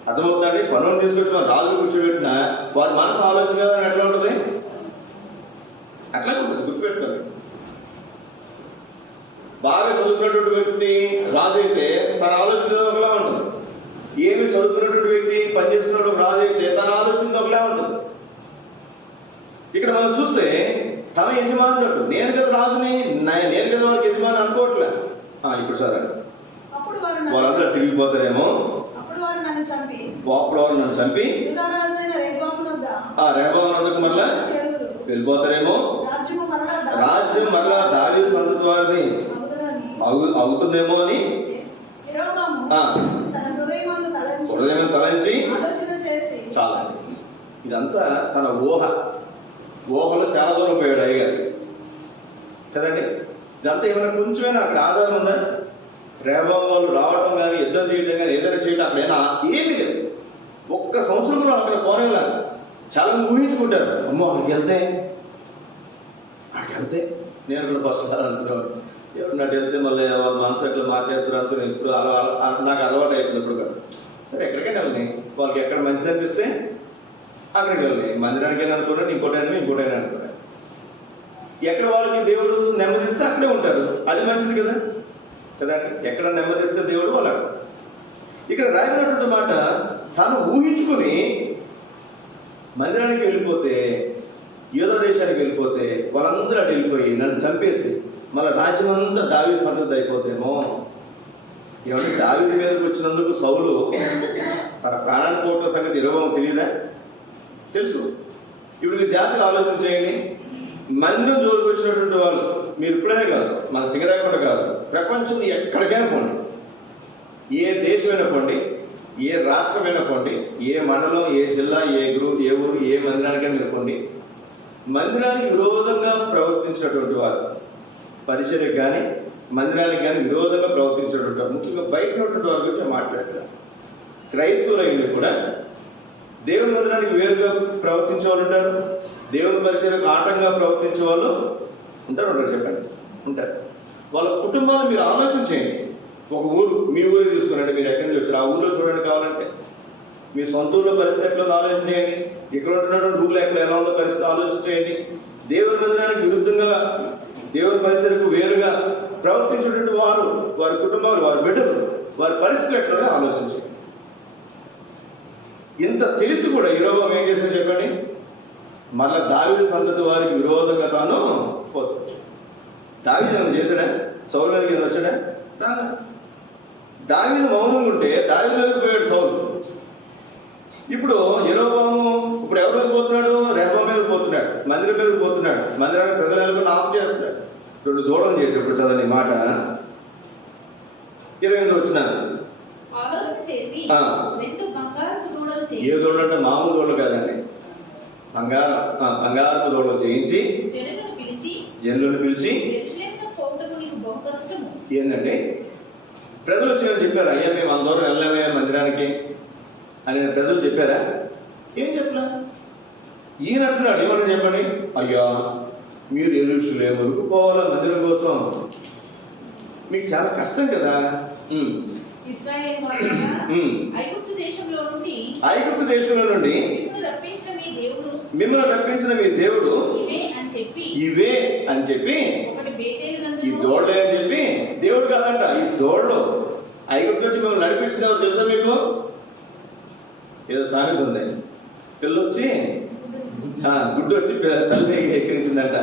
అర్థమవుతుందండి? పనులను తీసుకొచ్చి మన రాజు కూర్చోబెట్టిన వారి మనసు ఆలోచన కదా ఎట్లా ఉంటుంది? అట్లాగే ఉంటుంది, గుర్తుపెట్టుకోండి. బాగా చదువుకున్నటువంటి వ్యక్తి రాజు అయితే తన ఆలోచన ఒకలా ఉంటుంది. ఏమి చదువుకున్నటువంటి వ్యక్తి పనిచేసుకున్న రాజు అయితే తన ఆలోచన ఒకలా ఉంటుంది. ఇక్కడ మనం చూస్తే తమ యజమాని తట్టు, నేను కదా రాజుని, నేను కదా వారికి యజమాని అనుకోవట్లే. ఇప్పుడు సరే వాళ్ళందరూ తిరిగిపోతారేమో, అప్పుడు వారు నన్ను చంపి రెహబాము వద్దకు మరలా వెళ్ళిపోతారేమో, రాజ్యం మరలా దావీదు సంతతి వారిని అవుతుందేమో అని హృదయం తలంచి చాలండి. ఇదంతా తన ఊహలో చాలా దూరం పోయాడు అయ్యగారు కదండి. ఇదంతా ఏమైనా కొంచెమైనా అక్కడ ఆధారం ఉందా? రెహబాము వాళ్ళు రావటం కానీ యుద్ధం చేయడం కానీ ఏదైనా చేయడం అక్కడైనా ఏమీ లేదు. 1 సంవత్సరం కూడా అక్కడ పోనేలా. చాలా ఊహించుకుంటారు, అమ్మో అక్కడికి వెళ్తే నేను కూడా ఫస్ట్ అనుకునేవాడు, ఎవరినట్టు వెళ్తే మళ్ళీ వాళ్ళ మనసు ఎట్లా మార్చేస్తారు అనుకుని ఇప్పుడు నాకు అలవాటు అయిపోయింది. ఇప్పుడు కూడా సరే ఎక్కడికైనా వెళ్ళి వాళ్ళకి ఎక్కడ మంచిది అనిపిస్తే అక్కడికి వెళ్ళి మందిరానికి వెళ్ళి అనుకున్నాను, ఇంకోటైనా అనుకున్నాను. ఎక్కడ వాళ్ళకి దేవుడు నెమ్మదిస్తే అక్కడే ఉంటారు, అది మంచిది కదండి. ఎక్కడ నెమ్మదిస్తే దేవుడు వాళ్ళకు. ఇక్కడ రాయబడినటువంటి మాట, తను ఊహించుకొని మందిరానికి వెళ్ళిపోతే, యూదా దేశానికి వెళ్ళిపోతే వాళ్ళందరూ అటు వెళ్ళిపోయి నన్ను చంపేసి మళ్ళీ రాజ్యం అంతా దావీదు సంతతి అయిపోతేమో. ఏమంటే దావీదు మీదకి వచ్చినందుకు సౌలు తన ప్రాణాన్ని పోగొట్టిన సంగతి యెరొబోము తెలియదా? తెలుసు. ఇప్పుడు మీరు జాగ్రత్తగా ఆలోచన చేయండి. మందిరం జోలికి వచ్చినటువంటి వాళ్ళు మీరు ఇప్పుడనే కాదు, మన సిగరాకుండా కాదు, ప్రపంచం ఎక్కడికైనా పోండి, ఏ దేశమైనా పోండి, ఏ రాష్ట్రమైనా పోండి, ఏ మండలం, ఏ జిల్లా, ఏ ఊరు, ఏ మందిరానికైనా మీరు పోండి, మందిరానికి విరోధంగా ప్రవర్తించినటువంటి వారు, పరిచర్యకు కానీ మందిరానికి కానీ విరోధంగా ప్రవర్తించినటువంటి వారు, ముఖ్యంగా బయట ఉన్నటువంటి వారి గురించి మాట్లాడుతున్నారు. క్రైస్తవులైన కూడా దేవుని మందిరానికి వేరుగా ప్రవర్తించే వాళ్ళు ఉంటారు, దేవుని పరిచర్యకు ఆటంగా ప్రవర్తించే వాళ్ళు ఉంటారు. చెప్పండి, ఉంటారు. వాళ్ళ కుటుంబాన్ని మీరు ఆలోచన చేయండి. ఒక ఊరు, మీ ఊరు తీసుకురండి, మీరు ఎక్కడి నుంచి వచ్చారు, ఆ ఊళ్ళో చూడండి. కావాలంటే మీ సొంత ఊళ్ళో పరిస్థితి ఎట్లా ఉందో ఆలోచన చేయండి. ఇక్కడ ఉంటున్నటువంటి ఊళ్ళో ఎలా ఉందో పరిస్థితి ఆలోచన చేయండి. దేవుని మందిరానికి విరుద్ధంగా, దేవుని పరిచర్యకు వేరుగా ప్రవర్తించేటువంటి వారు, వారి కుటుంబాలు, వారి బిడ్డలు, వారి పరిస్థితులు ఎట్లా ఆలోచించండి. ఇంత తెలిసి కూడా యెరొబోము ఏం చేశాడు చెప్పండి? మళ్ళా దావీదు సంతతి వారికి విరోధంగా తాను పోతుంది. దావీదు ఏమైనా చేశాడా? సౌలు మీదకి ఏమైనా వచ్చాడా? రాలా. దావీదు మౌనంగా ఉంటే దావీదు మీదకి పోయాడు సౌలు. ఇప్పుడు యెరొబోము ఇప్పుడు ఎవరి మీద పోతున్నాడు? రెహబాము మీద పోతున్నాడు, మందిరం మీద పోతున్నాడు. మందిరానికి ప్రజలు వెళ్ళకుండా ఆఫ్ చేస్తున్నాడు. 2 దూడలు చేశాడు. ఇప్పుడు చదవండి మాట 28 వచ్చిన ఏ దూడలు అంటే మామూలు దూడలు కాదండి, బంగారపు దూడలు చేయించి జనులను పిలిచి ఏందండి ప్రజలు వచ్చి చెప్పారు, అయ్యా మేము అంత దూరం వెళ్ళామే మందిరానికి అని ప్రజలు చెప్పారా? ఏం చెప్పలే. ఈయన అంటున్నాడు, ఏమన్నా చెప్పండి, అయ్యా మీరు యెరూషలేము వరకు పోవాలా మందిరం కోసం, మీకు చాలా కష్టం కదా. ఐగుప్తు దేశంలో నుండి మిమ్మల్ని రప్పించిన మీ దేవుడు ఇవే అని చెప్పి, ఈ దోళ్ళే అని చెప్పి, దేవుడు కాదంట, ఈ దోళ్ళు ఐగుప్తు నుంచి మిమ్మల్ని నడిపించిన ఎవరు తెలుసా మీకు? ఏదో సామెత ఉంది, పిల్లొచ్చి గుడ్డు వచ్చి తల్లిని ఎక్కిరించిందంట.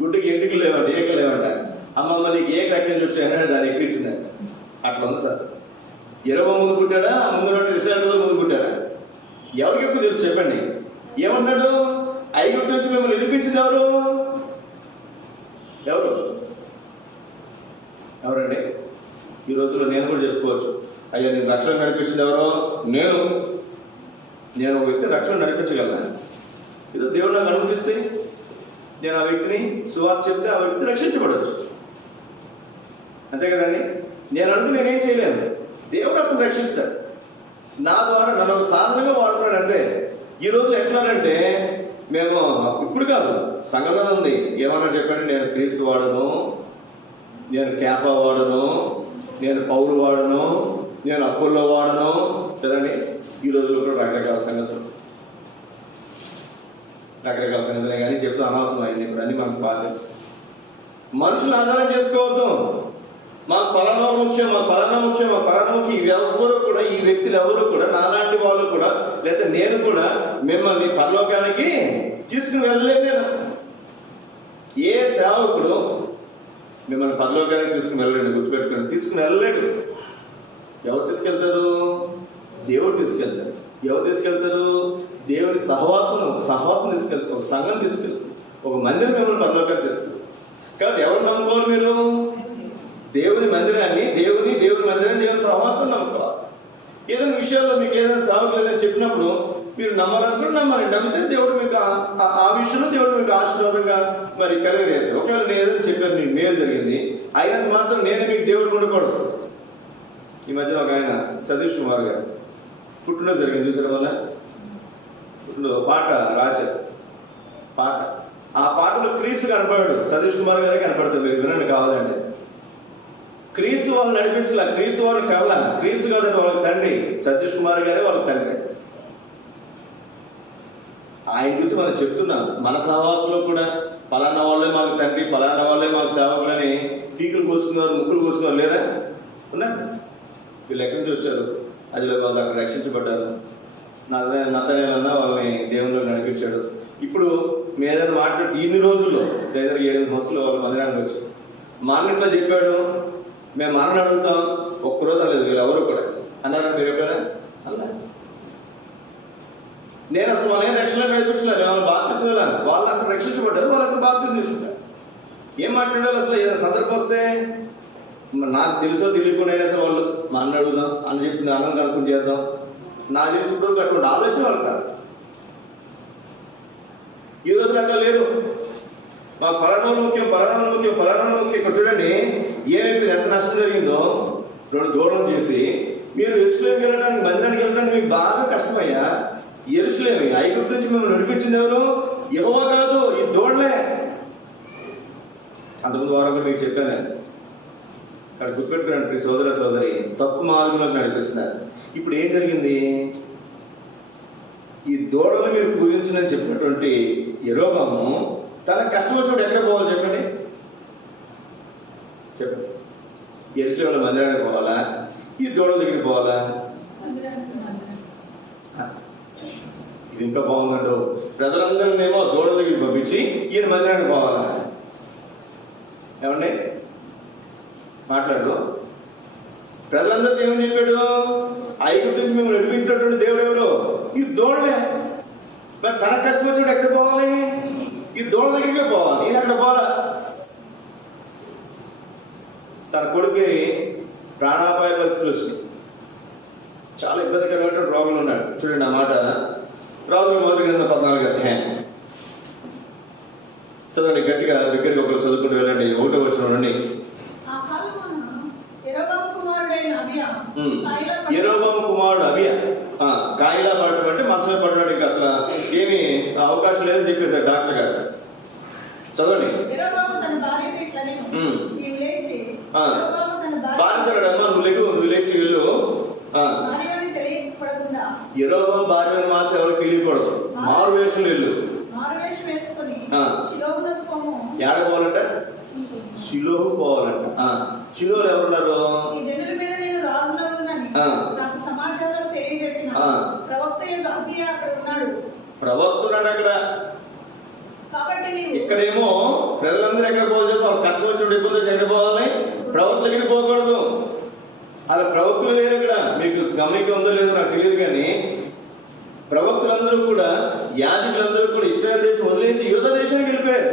గుడ్డుకి ఎంటికలు లేవంట, ఏకలు లేవంట. అమ్మమ్మ నీకు ఏకలు ఎక్కడి నుంచి వచ్చాయని దాన్ని ఎక్కిరించిందంట. అట్లా ఉంది సార్. యెరొబోము ముందు పుట్టాడా, ముందు ఇశ్రాయేలు ముందు పుట్టారా? ఎవరికి ఎక్కువ తెలుసు చెప్పండి? ఏమన్నాడు? ఐగుప్తు నుంచి మిమ్మల్ని విడిపించింది ఎవరు? ఎవరండి? ఈ రోజుల్లో నేను కూడా చెప్పుకోవచ్చు, అయ్యా నేను రక్షణ నడిపించింది ఎవరో? నేను ఒక వ్యక్తి రక్షణ నడిపించగలను. ఏదో దేవుడు నాకు అనుమతిస్తే నేను ఆ వ్యక్తిని సువార్త చెప్తే ఆ వ్యక్తి రక్షించబడవచ్చు, అంతే కదండి. నేను అనుకుని నేనేం చేయలేను, దేవుడు అతను రక్షిస్తాడు. నా ద్వారా నన్ను ఒక సాధనంగా వాడుకున్నాడు అంతే. ఈ రోజు ఎట్లానంటే మేము ఇప్పుడు కాదు, సంఘటన ఉంది. ఏమన్నా చెప్పండి, నేను క్రీస్తు వాడను, నేను కేఫా వాడను, నేను పౌలు వాడను, నేను అప్పుల్లో వాడను కదండి. ఈ రోజుల్లో కూడా రకరకాల సంగతులే కానీ చెప్తూ అనవసరం అయింది. ఇప్పుడు అన్నీ మనకు బాగా తెలుసు. మనుషులు ఆధారం చేసుకోవద్దు, మాకు పలానా ముఖ్యం, మాకు పలానా ముఖ్యం, మాకు పలానా ముఖ్యం. ఎవరు కూడా, ఈ వ్యక్తులు ఎవరు కూడా, నాలాంటి వాళ్ళు కూడా, లేదా నేను కూడా మిమ్మల్ని పరలోకానికి తీసుకుని వెళ్ళలేదు. ఏ సేవకుడు మిమ్మల్ని పరలోకానికి తీసుకుని వెళ్ళలేడు, గుర్తుపెట్టుకుని తీసుకుని వెళ్ళలేడు. ఎవరు తీసుకెళ్తారు? దేవుడు తీసుకెళ్తారు. ఎవరు తీసుకెళ్తారు? దేవుని సహవాసం తీసుకెళ్తారు, ఒక సంఘం తీసుకెళ్తారు, ఒక మందిరం మిమ్మల్ని పరలోకానికి తీసుకెళ్తారు. కాబట్టి ఎవరు నమ్ముకోవాలి మీరు? దేవుని మందిరాన్ని, దేవుని మందిరాన్ని, దేవుని సహవాసం నమ్ముకోవాలి. ఏదైనా విషయాల్లో మీకు ఏదైనా సేవకు లేదని చెప్పినప్పుడు మీరు నమ్మాలనుకుంటే నమ్మితే దేవుడు మీకు ఆ విషయంలో దేవుడు మీకు ఆశీర్వాదంగా మరి కలిగజేస్తారు. ఒకవేళ నేను ఏదైనా చెప్పాను, మీకు మేలు జరిగింది, అయినంత మాత్రం నేనే మీకు దేవుడు ఉండకూడదు. ఈ మధ్యన ఒక ఆయన సతీష్ కుమార్ గారు పుట్టినరోజు జరిగింది, చూసడం వల్ల పాట రాశారు. ఆ పాటలో క్రీస్తు కనపడాడు, సతీష్ కుమార్ గారే కనపడతాడు. మీరు వినండి కావాలంటే. క్రీస్తు వాళ్ళని నడిపించలే, క్రీస్తు వాళ్ళని కల్లా, క్రీస్తు కాదంటే వాళ్ళకి తండ్రి, సతీష్ కుమార్ గారే వాళ్ళకి తండ్రి. ఆయన గురించి మనం చెప్తున్నాం. మన సహవాసంలో కూడా పలానా వాళ్ళే మాకు తండ్రి, పలానా వాళ్ళే మాకు సేవకుడని పీకులు కోసుకున్నారు, ముక్కులు కోసుకున్నారు లేదా? ఉన్నా వీళ్ళు ఎక్కడి నుంచి వచ్చారు? అదిలో వాళ్ళు అక్కడ రక్షించబడ్డారు. నతనేలన్నా వాళ్ళని దేవుళ్ళు నడిపించాడు. ఇప్పుడు మీ ఏదైనా మాట్లాడి ఇన్ని రోజుల్లో దగ్గర 7 సంవత్సరాలు వాళ్ళ మందిరానికి వచ్చారు. మా అన్న ఇట్లా చెప్పాడు, మేము అన్నని అడుగుతాం, ఒక్కరోజు అనలేదు వీళ్ళెవరు కూడా. అన్నారని మీరు ఎప్పుడైనా అలా? నేను అసలు వాళ్ళని రక్షణ నడిపించలేదు, వాళ్ళు బాప్తిసం వెళ్ళాను, వాళ్ళు అక్కడ రక్షించబడ్డారు, వాళ్ళు అక్కడ బాప్తిసం తీసుకుంటారు. ఏం మాట్లాడాలి అసలు? ఏదైనా సందర్భం వస్తే నాకు తెలుసో తెలియకుండా అయినా సరే వాళ్ళు మా అన్న అడుగుదాం అని చెప్పి అన్నం కనుక్కొని చేద్దాం, నాకు తెలుసుకుంటారు అటువంటి ఆలోచన వాళ్ళు కాదు. ఈ రోజులు అట్లా లేరు. మాకు పలానా ముఖ్యం, పలానా ముఖ్యం, పలానా ముఖ్యం. ఇక్కడ చూడండి ఏమైతే ఎంత నష్టం జరిగిందో. 2 దూరం చేసి మీరు యెరూషలేముకి వెళ్ళడానికి, మందిరానికి వెళ్ళడానికి మీకు బాగా కష్టమయ్యా. యెరూషలేము ఐగుప్తు నుంచి మిమ్మల్ని నడిపించింది ఎవరు? యెహోవా కాదు, ఈ దూడలే. అంతకుముందు వారం కూడా మీకు చెప్పాను. అక్కడ గుర్తుపెట్టుకున్నాను సోదర సోదరి, తప్పు మార్గంలోకి నడిపిస్తున్నారు. ఇప్పుడు ఏం జరిగింది? ఈ దూడలు మీరు పూజించనని చెప్పినటువంటి యెరోబాము తన కష్టం వచ్చినప్పుడు ఎక్కడ పోవాలి చెప్పండి? చెప్పండి. యెరూషలేములో మందిరానికి పోవాలా? ఈ దూడల దగ్గరికి పోవాలా? ఇది ఇంకా బాగుందండు. ప్రజలందరినేమో దూడల దగ్గరికి పంపించి ఈయన మందిరానికి పోవాలా? ఏమండి మాట్లాడు. ప్రజలందరితో ఏమని చెప్పాడు? ఐగుప్తు నుంచి మిమ్మల్ని నడిపించినటువంటి దేవుడు ఎవరు? ఈ దూడలే. మరి తన కష్టం వచ్చినప్పుడు ఎక్కడ పోవాలి? ఈ దూడ దగ్గరికే పోవాలి. ఈయన అక్కడ పోవాలా? తన కొడుకు ప్రాణాపాయ పరిస్థితులు వచ్చినాయి, చాలా ఇబ్బందికరమైన రోగులు ఉన్నాడు. చూడండి ఆ మాట, రాజుల మొదటి గ్రంథం 14వ అధ్యాయం చదవండి గట్టిగా, దగ్గరికి ఒకరు చదువుకుంటూ వెళ్ళండి. 1వ వచనం నుండి. యెరోబాము కుమారుడు అబియా కాయిలా పడటం అంటే మంచమే పడినాడు, ఇంకా అసలు ఏమి అవకాశం లేదని చెప్పేశారు డాక్టర్ గారు. చదవండి. భార్యతోడమ్మా నువ్వు లేకు, నువ్వు లేచి వెళ్ళు. యెరోబాము భార్య అని మాత్రం ఎవరికి తెలియకూడదు. మారు వేషం వెళ్ళు. ఏడపోవాలంట? షిలోహు పోవాలంట. షిలోహులో ఎవరున్నారు? ప్రవక్త ఉన్నాడు అక్కడ. ఇక్కడేమో ప్రజలందరూ ఎక్కడ పోవాలి? వాళ్ళకి కష్టం వచ్చినప్పుడు ఇబ్బంది వచ్చి ఎక్కడ పోవాలి? ప్రవక్త దగ్గరికి పోకూడదు. అలా ప్రవక్తలు లేరు ఇక్కడ. మీకు గమనిక ఉందో లేదో నాకు తెలియదు, కానీ ప్రవక్తలందరూ కూడా, యాజకులందరూ కూడా ఇశ్రాయేలు దేశం వదిలేసి యూదా దేశానికి వెళ్ళిపోయారు.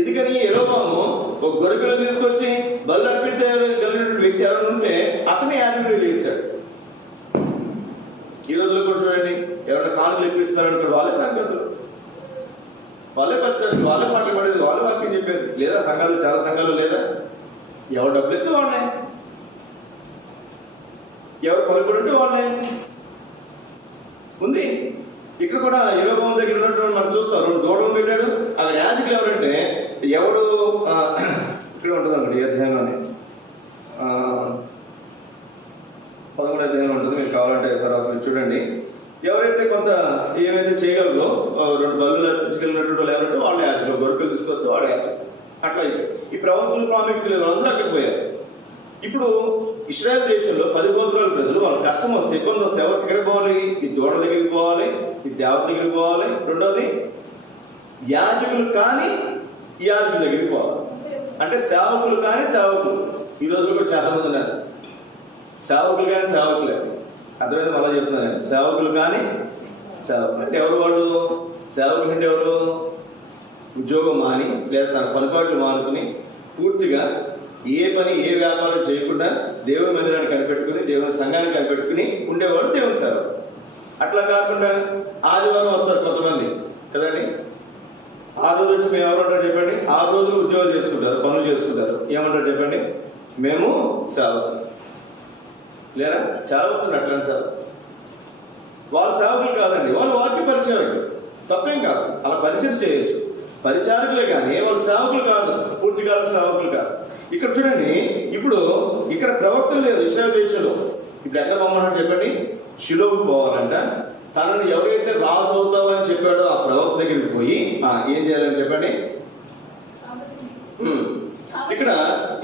ఎందుకని? యెరోబాము ఒక గొర్రెపిల్లను తీసుకొచ్చి బలు అర్పించగలిగినటువంటి వ్యక్తి ఎవరు ఉంటే అతనే యాజకుడు చేశాడు. ఈ రోజుల్లో కూడా చూడండి, ఎవరైనా కానుకలు ఎక్కిస్తారనుకో వాళ్ళే సంగతులు, వాళ్ళే పచ్చారు, వాళ్ళే పాటలు పడేది, వాళ్ళే వాక్యం చెప్పేది. లేదా సంఘాలు, చాలా సంఘాలు లేదా ఎవరు డబ్బులు ఇస్తే వాళ్ళే, ఎవరు పలుకుడు ఉంటే వాళ్ళే ఉంది. ఇక్కడ కూడా యెరోబాము దగ్గర ఉన్నటువంటి మనం చూస్తాం, 2 దూడలు పెట్టాడు. అక్కడ యాజకులు ఎవరంటే ఎవరు ఇక్కడ ఉంటుంది అన్నమాట. ఈ అధ్యాయంలోనే 11వ అధ్యాయం ఉంటుంది, మీకు కావాలంటే తర్వాత మీరు చూడండి. ఎవరైతే కొంత ఏమైతే చేయగలరో 2 బలులు అర్పించగలిగినటువంటి వాళ్ళు ఎవరంటే వాళ్ళ యాజకులు, గొర్రెలు తీసుకొస్తే వాళ్ళ యాజకులు. అట్లా ఈ ప్రవక్తలు ప్రాముఖ్యత లేదు, అందరూ అక్కడికి పోయారు. ఇప్పుడు ఇశ్రాయేల్ దేశంలో 10 గోత్రాల ప్రజలు వాళ్ళ కష్టం వస్తే, ఇబ్బంది వస్తే ఎవరికి ఎక్కడికి పోవాలి? ఈ దూడ దగ్గరికి పోవాలి, ఈ దేవత దగ్గరికి పోవాలి. రెండోది యాజకులు కానీ యాజకుల దగ్గరికి పోవాలి. అంటే సేవకులు కానీ సేవకులు. ఈ రోజుల్లో కూడా చాలా మంది ఉన్నారు సేవకులు కానీ సేవకులే. అర్థమైతే మళ్ళీ చెప్తున్నాను, సేవకులు కానీ సేవకులు అంటే ఎవరు? వాళ్ళు సేవకులు అంటే ఎవరు? ఉద్యోగం మాని లేదా తన పనిపాట్లు మానుకుని పూర్తిగా ఏ పని ఏ వ్యాపారం చేయకుండా దేవుని మందిరాన్ని కనిపెట్టుకుని, దేవుని సంఘాన్ని కనిపెట్టుకుని ఉండేవాడు దేవుని సేవకుడు. అట్లా కాకుండా ఆదివారం వస్తారు కొంతమంది కదండి, 6 రోజులు వచ్చి మేము ఎవరంటారు చెప్పండి? 6 రోజులు ఉద్యోగాలు చేసుకుంటారు, పనులు చేసుకుంటారు. ఏమంటారు చెప్పండి? మేము సేవకులు. లేరా? చాలా మంది అట్లాంటి సేవ. వాళ్ళు సేవకులు కాదండి, వాళ్ళు వాక్య పరిచారకులు. తప్పేం కాదు, అలా పరిచయం చేయొచ్చు, పరిచారకులే కానీ వాళ్ళు సేవకులు కాదు, పూర్తికాల సేవకులు కాదు. ఇక్కడ చూడండి, ఇప్పుడు ఇక్కడ ప్రవక్తలు లేరు ఇశ్రాయేల్ దేశంలో. ఇప్పుడు ఎక్కడ పోమన్నాడు చెప్పండి? షిలోహుకు పోవాలంట. తనను ఎవరైతే రాజు అవుతావని చెప్పాడో ఆ ప్రవక్త దగ్గరికి పోయి ఏం చేయాలని చెప్పండి? ఇక్కడ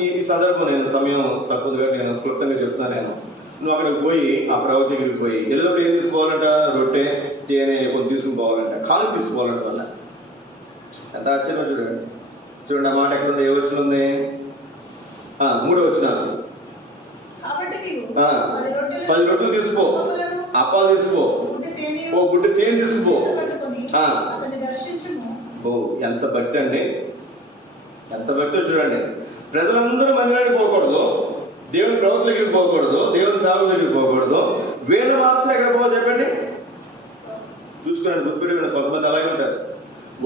ఈ సందర్భం నేను సమయం తక్కువగా నేను క్లుప్తంగా చెప్తున్నాను. నువ్వు అక్కడికి పోయి ఆ ప్రవక్త దగ్గరికి పోయి ఎదురు ఏం తీసుకోవాలంట? రొట్టె, తేనె కొన్ని తీసుకుని పోవాలంట, కాను తీసుకోవాలంట. వల్ల ఎంత ఆశ్చర్యం చూడండి. చూడండి ఆ మాట ఎక్కడ ఉంది? ఏ వచనం ఉంది? 3వ వచనం. 10 రొట్టెలు తీసుకో, అప్పాలు తీసుకో, ఓ బుడ్డి తేనె తీసుకుపో. ఓ ఎంత భక్తి అండి, ఎంత భక్తో చూడండి. ప్రజలందరూ మందిరానికి పోకూడదు, దేవుని ప్రవక్తల దగ్గరికి పోకూడదు, దేవుని సేవకుల దగ్గరికి పోకూడదు, వీళ్ళు మాత్రం ఎక్కడ పోవాలి చెప్పండి? చూసుకోండి, గుర్తుపెట్టుకోండి. కొంతమంది అలాగే ఉంటారు,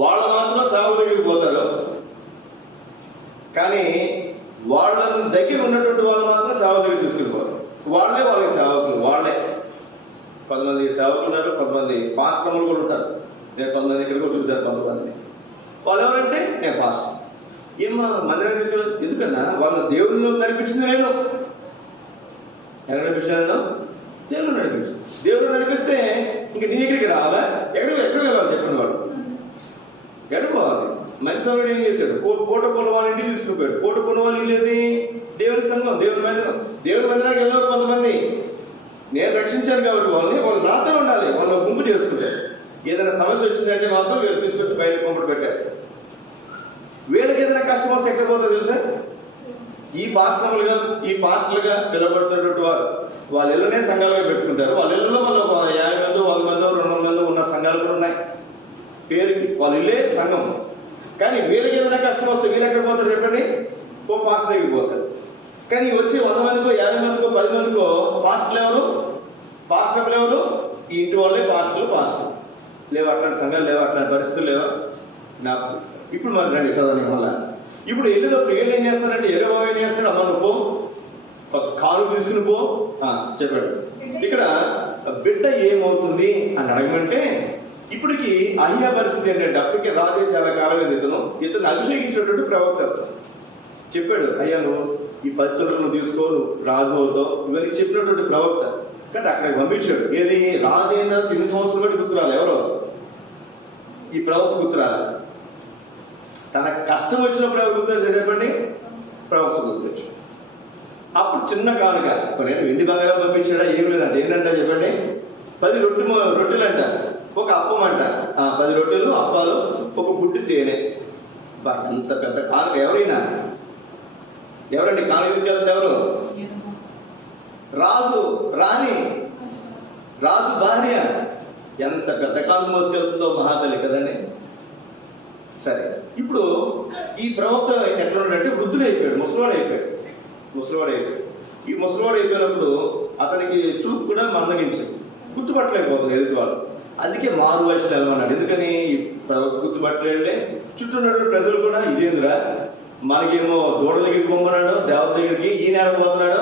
వాళ్ళు మాత్రం సేవకుల దగ్గరికి పోతారు, కానీ వాళ్ళ దగ్గర ఉన్నటువంటి వాళ్ళు మాత్రం సేవకుల దగ్గర తీసుకెళ్ళిపోరు. వాళ్ళే వాళ్ళకి సేవకులు, వాళ్ళే. కొంతమంది సేవకులు ఉన్నారు, కొంతమంది పాస్టర్లు కూడా ఉంటారు. నేను కొంతమంది దగ్గర కూడా చూశాను. కొంతమంది వాళ్ళు ఎవరంటే నేను పాస్టర్, ఏమో మందిరం తీసుకెళ్ళి ఎందుకన్నా వాళ్ళ దేవుళ్ళు నడిపించింది నేను. ఎక్కడ నడిపించాను? దేవుడు నడిపించింది. దేవుడు నడిపిస్తే ఇంక నీ దగ్గరికి రావాలా? ఎక్కడికి వెళ్ళాలి చెప్పండి? వాడు ఎక్కడికి పోవాలి? మంచి సమయంలో ఏం చేశాడు? పూట కొనవాళ్ళ ఇంటికి తీసుకుపోయాడు. పూట కొనవాళ్ళు ఇల్లేది దేవుని సంఘం, దేవుని మందిరం. దేవుని మందిరానికి వెళ్ళారు కొంతమంది. నేను రక్షించాను కాబట్టి వాళ్ళు నాతో ఉండాలి, వాళ్ళు గుంపు చేసుకుంటారు. ఏదైనా సమస్య వచ్చిందంటే మాత్రం వీళ్ళు తీసుకొచ్చి బయట పంపుడు పెట్టేస్తారు. వీళ్ళకి ఏదైనా కష్టం వస్తే ఎక్కడ పోతుందో తెలుసా? ఈ పాస్టర్లుగా పిలువబడుతున్నటువంటి వారు వాళ్ళ ఇళ్ళనే సంఘాలుగా పెట్టుకుంటారు. వాళ్ళ ఇళ్ళలో మళ్ళీ 50 మందో 100 మందో 200 మందో ఉన్న సంఘాలు కూడా ఉన్నాయి పేరుకి. వాళ్ళ ఇల్లే సంఘం. కానీ వీళ్ళకి ఏదైనా కష్టం వస్తే వీళ్ళు ఎక్కడ పోతారు చెప్పండి? ఓ పాస్టర్ దగ్గరికి పోతారు. కానీ వచ్చి 100 మందికో 50 మందికో 10 మందికో పాస్టర్లు ఎవరు? ఈ ఇంటి వాళ్ళే పాస్టర్లు లేవు. అట్లాంటి సంఘాలు లేవు, అట్లాంటి పరిస్థితులు లేవా? నాకు ఇప్పుడు మనం రండి చదవని వల్ల. ఇప్పుడు వెళ్ళేటప్పుడు ఏం చేస్తారంటే ఎరువు ఏం చేస్తాడు? అమ్మ నువ్వు కాలు తీసుకుని పో చెప్పాడు. ఇక్కడ బిడ్డ ఏమవుతుంది అని అడగమంటే ఇప్పటికి అయ్యా పరిస్థితి ఏంటంటే అప్పటికే రాజే చాలా కాలం ఇతను అభిషేకించినటువంటి ప్రవక్త చెప్పాడు, అయ్యా నువ్వు ఈ 10 తొట్టెలు తీసుకో, నువ్వు రాజు అవుతావు, ఇవన్నీ చెప్పినటువంటి ప్రవక్త. కానీ అక్కడికి పంపించాడు. ఏది రాజు అయినా 3 సంవత్సరాలు బట్టి గుర్తురాలి. ఎవరో ఈ ప్రవక్త గుర్తురాలి. తన కష్టం వచ్చినప్పుడు ఎవరు గుర్తొచ్చారు చెప్పండి? ప్రవక్త గుర్తొచ్చాడు. అప్పుడు చిన్న కానుక కొన్ని వెండి బంగారం పంపించాడా? ఏం లేదంట. ఏంటంట చెప్పండి? 10 రొట్టెలు అంట, ఒక అప్పం అంట. 10 రొట్టెలు, అప్పాలు, ఒక బుడ్డి తేనె. అంత పెద్ద కానుక ఎవరండి కానుక తీసుకెళ్తే? ఎవరు? రాజు భార్య. ఎంత పెద్ద కానుక మోసుకెళ్తుందో మహాతల్లి కదండి. సరే, ఇప్పుడు ఈ ప్రవక్త ఎట్లా ఉన్నాడంటే వృద్ధుడైపోయాడు, ముసలివాడు అయిపోయాడు. ఈ ముసలివాడు అయిపోయినప్పుడు అతనికి చూపు కూడా మందగించింది, గుర్తుపట్టలేకపోతుంది ఎదుటి వాళ్ళు. అందుకే మారు వయసులో వెళ్ళమన్నాడు. ఎందుకని? ఈ ప్రవక్త గుర్తుపట్టలేడులే. చుట్టూ ఉన్నటువంటి ప్రజలు కూడా ఇదేందిరా, మనకేమో దూడల దగ్గరికి పంపన్నాడు, దేవత దగ్గరికి, ఈయన పోతున్నాడు,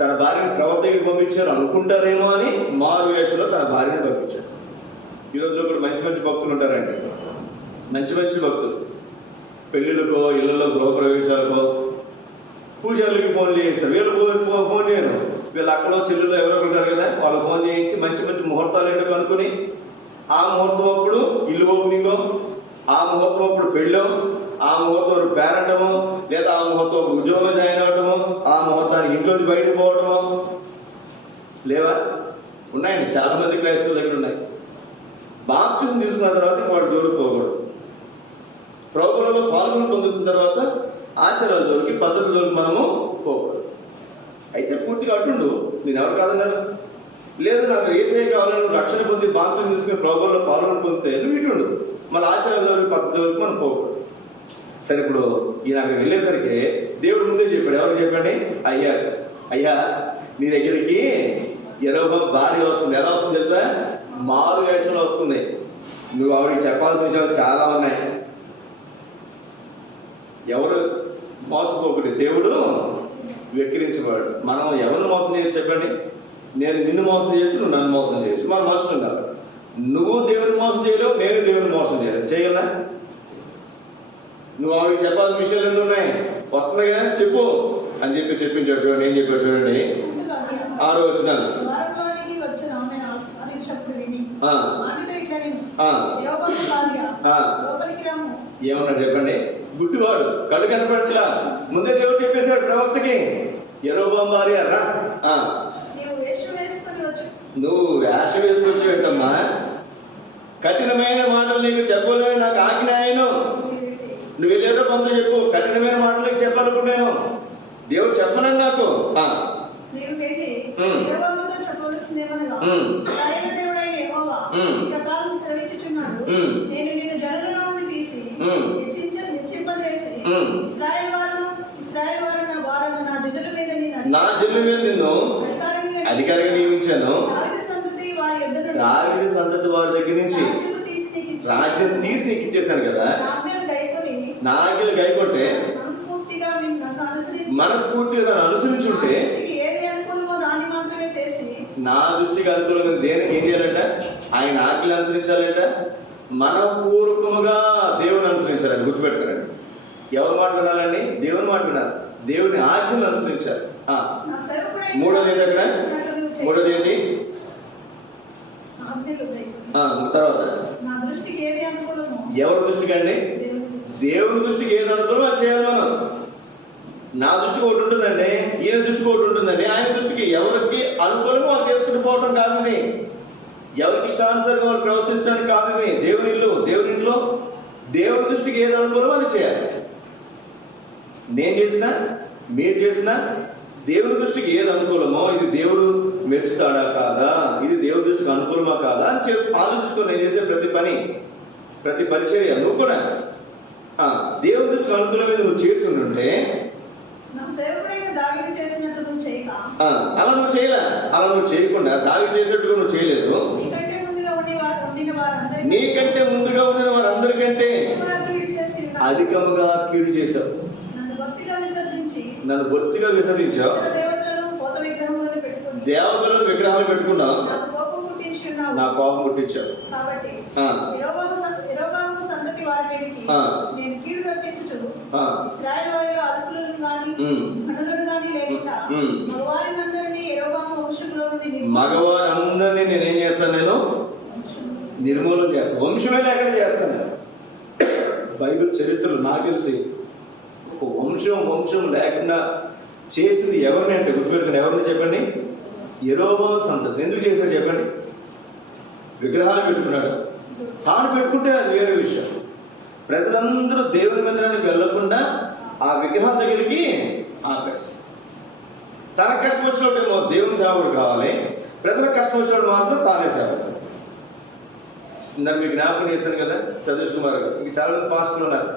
తన భార్యని ప్రవక్త దగ్గరికి పంపించారు అనుకుంటారేమో అని మారు వయసులో తన భార్యని పంపించాడు. ఈ రోజులో కూడా మంచి భక్తులు ఉంటారండి, మంచి భక్తులు. పెళ్ళిళ్ళకో, ఇళ్లలో గృహప్రవేశాలకో, పూజలకి ఫోన్లు చేస్తారు. వీళ్ళు ఫోన్ చేయరు, వీళ్ళ అక్కలో చెల్లెలు ఎవరో ఉంటారు కదా, వాళ్ళు ఫోన్ చేయించి మంచి ముహూర్తాలు ఏంటో కనుక్కొని ఆ ముహూర్తం అప్పుడు ఇల్లు ఓపెనింగో, ఆ ముహూర్తం అప్పుడు పెళ్ళో, ఆ ముహూర్తం పేరంటమో, లేదా ఆ ముహూర్తం ఉద్యోగంలో జాయిన్ అవ్వటమో, ఆ ముహూర్తానికి ఇంట్లోంచి బయటకు పోవటమో లేవా? ఉన్నాయండి, చాలా మంది క్రైస్తవుల దగ్గర ఉన్నాయి. బాప్తిజం తీసుకున్న తర్వాత వాడు జోలికి పోకూడదు. ప్రభువులలో పాల్గొని పొందుతున్న తర్వాత ఆచారాల జోలికి, పద్ధతుల జోలికి మనము పోకూడదు. అయితే పూర్తిగా అట్టుండు, నేను ఎవరు కాదన్నారు? లేదు నాకు ఏసే కావాలని రక్షణ పొంది బాప్తిజం తీసుకుని ప్రభువులలో పాల్గొని పొందితే నువ్వు ఇటుండు, మళ్ళీ ఆచారాల జోలికి, పద్ధతి జోలికి మనం పోకూడదు. సరే, ఇప్పుడు ఈయన అక్కడికి వెళ్ళేసరికి దేవుడు ముందే చెప్పాడు. ఎవరు చెప్పండి? అయ్యా నీ దగ్గరికి ఎరవ భార్య వస్తుంది. ఎలా వస్తుంది తెలుసా? మారు వేషంలో వస్తుంది. నువ్వు ఆవిడికి చెప్పాల్సిన విషయాలు చాలా ఉన్నాయి. ఎవరు మోసపోకూడదు, దేవుడు వెక్కిరించబడు. మనం ఎవరిని మోసం చేయొచ్చు చెప్పండి? నేను నిన్ను మోసం చేయొచ్చు, నువ్వు నన్ను మోసం చేయొచ్చు. మనం మనుషులు కాదు. నువ్వు దేవుని మోసం చేయలేవు, నేను దేవుని మోసం చేయగలనా? నువ్వు ఆవిడకి చెప్పాల్సిన విషయాలు ఎన్ని ఉన్నాయి? వస్తుంది కదా, చెప్పు అని చెప్పించాడు. చూడండి ఏం చెప్పాడు చూడండి. 6వ వచనం. ఏమన్నా చెప్పండి? గుడ్డివాడు, కళ్ళు కనపడట్లా. ముందే దేవుడు చెప్పేశాడు ప్రవక్తకి, యెరొబోము భార్య రా, నువ్వు వేష వేసుకొచ్చి వెంటమ్మా, కఠినమైన మాటలు నీకు చెప్పలేని నాకు ఆజ్ఞ ఆయన. నువ్వు వెళ్ళేదో కొంత చెప్పు, కఠినమైన మాటలు నీకు చెప్పాలనుకున్నాను. దేవుడు చెప్పనని నాకు నీవు వెళ్ళి యెహోవాతో చెప్పవలసిందేమనగా, ఇశ్రాయేలు దేవుడైన యెహోవా ఈ ప్రకారం సెలవిచ్చుచున్నాడు, నేను నిన్ను జనులలో నుండి తీసి హెచ్చింపజేసి ఇశ్రాయేలు వారు నా జనుల మీద నిన్ను అధికారిగా నియమించాను. దావీదు సంతతి వారి దగ్గర నుంచి రాజ్యం తీసి నీకు ఇచ్చేసాను కదా. నా ఆజ్ఞలు గైకొంటే మనస్ఫూర్తిగా దాన్ని అనుసరించుంటే, నా దృష్టికి అనుకూలమైన దేనికి ఏం చేయాలంట? ఆయన ఆజ్ఞలు అనుసరించాలంట. మనపూర్వకముగా దేవుని అనుసరించాలండి. గుర్తుపెట్టుకోండి, ఎవరి మాట వినాలండి? దేవుని మాట వినాలి, దేవుని ఆజ్ఞలు అనుసరించాలి. మూడోది ఏంటి అక్కడ? మూడోది ఏంటి? తర్వాత ఎవరి దృష్టికి అండి? దేవుని దృష్టికి ఏది అనుకూలం అది చేయాలి మనం. నా దృష్టికి ఒకటి ఉంటుందండి, ఈయన దృష్టికి ఒకటి ఉంటుందండి. ఆయన దృష్టికి ఎవరికి అనుకూలంగా వాళ్ళు చేసుకుంటూ పోవటం కాదు ఇది. ఎవరికి ఇష్టానుసారంగా వాళ్ళు ప్రవర్తించడానికి కాదు ఇది. దేవుని ఇంట్లో దేవుని దృష్టికి ఏది అనుకూలం అది చేయాలి. నేను చేసినా మీరు చేసినా దేవుని దృష్టికి ఏది అనుకూలమో, ఇది దేవుడు మెచ్చుతాడా కాదా, ఇది దేవుని దృష్టికి అనుకూలమా కాదా అని ఆలోచించుకొని నేను చేసే ప్రతి పరిచర్య నువ్వు కూడా దేవుని దృష్టికి అనుకూలమైన నువ్వు చేస్తుంటే అలా నువ్వు చేయలే. అలా నువ్వు చేయకుండా దావీదు చేసినట్టుగా నువ్వు చేయలేదు. నీకంటే ముందుగా ఉండిన వారందరికంటే అధికముగా కీడు చేశావు. నన్ను బొత్తిగా విసర్జించావు. దేవతలను విగ్రహాలు పెట్టుకున్నావు. నా కోపం పుట్టించావు. మగవారందరినీ నేనేం చేస్తాను? నేను నిర్మూలన చేస్తాను. వంశమే లేకుండా చేస్తాను. బైబిల్ చరిత్రలు నాకు తెలిసి ఒక వంశం లేకుండా చేసింది ఎవరిని అంటే గుర్తుపెట్టుకుని, ఎవరిని చెప్పండి? యెరోబాము సంతతి. ఎందుకు చేశాడు చెప్పండి? విగ్రహాలు పెట్టుకున్నాడు. తాను పెట్టుకుంటే అది వేరే విషయం. ప్రజలందరూ దేవుని మందిరానికి వెళ్లకుండా ఆ విగ్రహం దగ్గరికి ఆపాడు. తనకు కష్టం వచ్చినప్పుడేమో దేవుని సేవకుడు కావాలి, ప్రజలకు కష్టం వచ్చినప్పుడు మాత్రం తానే సేవకుడు. ఇందాక మీకు జ్ఞాపకం చేశాను కదా, సతీష్ కుమార్ గారు, ఇంక చాలా మంది పాస్టర్లు ఉన్నారు.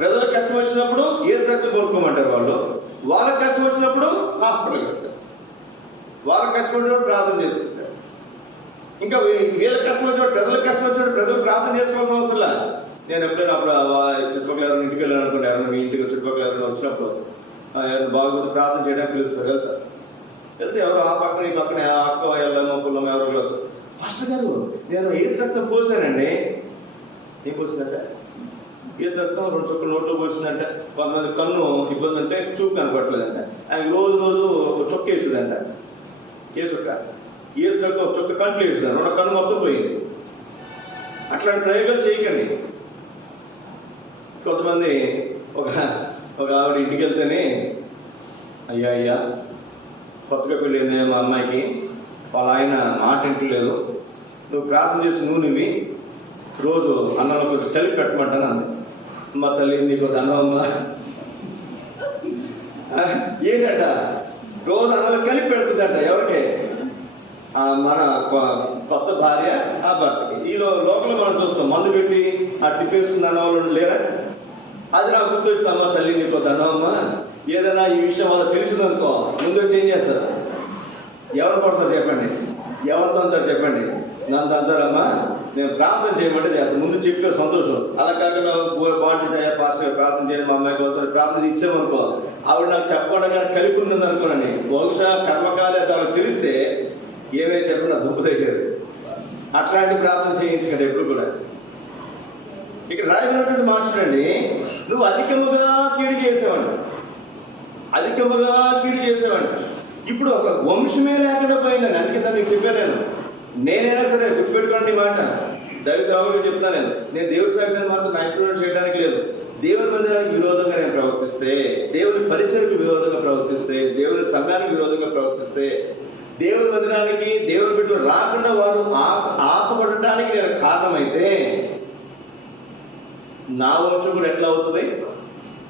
ప్రజలకు కష్టం వచ్చినప్పుడు ఏసు రక్తం కొనుక్కోమంటారు వాళ్ళు. వాళ్ళకి కష్టం వచ్చినప్పుడు హాస్పిటల్కి వెళ్తారు. వాళ్ళకి కష్టం వచ్చినప్పుడు ప్రార్థన చేసుకుంటారు. ఇంకా వీళ్ళకి కష్టం వచ్చినప్పుడు, ప్రజలకు కష్టం వచ్చినప్పుడు ప్రజలు ప్రార్థన చేసుకోవాల్సిన అవసరం లేదు. నేను ఎప్పుడైనా అప్పుడు చుట్టుపక్కల ఎవరైనా ఇంటికి వెళ్ళాను అనుకోండి, ఎవరైనా మీ ఇంటికి చుట్టుపక్కల ఎవరైనా వచ్చినప్పుడు ఎవరైనా బాగుంది ప్రార్థన చేయడానికి పిలుస్తారు. వెళ్తే ఎవరు ఆ పక్కన ఈ పక్కన అక్క వెళ్ళమో పుల్లమో ఎవరో వస్తారు. మాస్టర్ గారు, నేను ఏసు రక్తం పోసానండి. ఏం పోసిందంటే? ఏసు రక్తం 2 చుక్కలు నోట్లో పోసిందంటే. కొంతమంది కన్ను ఇబ్బంది అంటే చూపు కనపడలేదంట. ఆయన రోజు చొక్క వేసిందంట. ఏ చుక్క? ఏసు రక్తం ఒక చుక్క కంట్లో వేసిందంట. 2 కన్ను మొత్తం పోయింది. అట్లాంటి ప్రయోగాలు చేయకండి. కొంతమంది ఒక ఆవిడ ఇంటికి వెళ్తేనే, అయ్యా కొత్తగా పెళ్ళింది మా అమ్మాయికి, వాళ్ళ ఆయన మాట ఇంటలేదు, నువ్వు ప్రార్థన చేసి నువ్వు రోజు అన్నంలో కొంచెం కలిపి పెట్టమంటాను అంది. మా తల్లి నీకు అన్నమ్మా ఏంటంట? రోజు అన్నంలో కలిపి పెడుతుందంట. ఎవరికి? మన కొత్త భార్య ఆ భర్తకి. ఈ లోకల్లో మనం చూస్తాం, మందు పెట్టి అటు తిప్పేసుకున్న అన్నవాళ్ళు లేరా? అది నాకు గుర్తొచ్చింది. అమ్మ తల్లి నీకు దండమ్మా, ఏదైనా ఈ విషయం వాళ్ళకి తెలిసిందనుకో ముందు చేంజ్ చేస్తారు. ఎవరు పడతారు చెప్పండి? ఎవరితో అంటారు చెప్పండి? నన్ను అంటారమ్మా, నేను ప్రార్థన చేయమంటే చేస్తాను. ముందు చెప్పే సంతోషం. అలా కాకుండా బాంటి పాస్టర్ ప్రార్థన చేయడం మా అమ్మాయి కోసం ప్రార్థన ఇచ్చామనుకో, ఆవిడ నాకు చెప్పకుండా కానీ కలిపి ఉందని అనుకోనండి, బహుశా కర్మకాలే వాళ్ళకి తెలిస్తే ఏమే చెప్పినా దుబ్బు తగ్గేది. అట్లాంటి ప్రార్థన చేయించకండి ఎప్పుడు కూడా. ఇక్కడ రాయబడినటువంటి మాట చూడండి, నువ్వు అధికముగా కీడు చేసేవాడు. ఇప్పుడు ఒక వంశమే లేకుండా పోయిందండి. అందుకే మీకు చెప్పాను నేనైనా సరే గుర్తుపెట్టుకోండి మాట. దైవ సేవకులు చెప్తాను నేను దేవుడి సేవకులను మాత్రం నా ఇష్టం చేయడానికి లేదు. దేవుని మందిరానికి విరోధంగా నేను ప్రవర్తిస్తే, దేవుని పరిచయకు విరోధంగా ప్రవర్తిస్తే, దేవుని సంఘానికి విరోధంగా ప్రవర్తిస్తే, దేవుని మందిరానికి దేవుని బిడ్డలు రాకుండా వారు ఆపబడటానికి నేను కారణమైతే నా వంశం కూడా ఎట్లా అవుతుంది?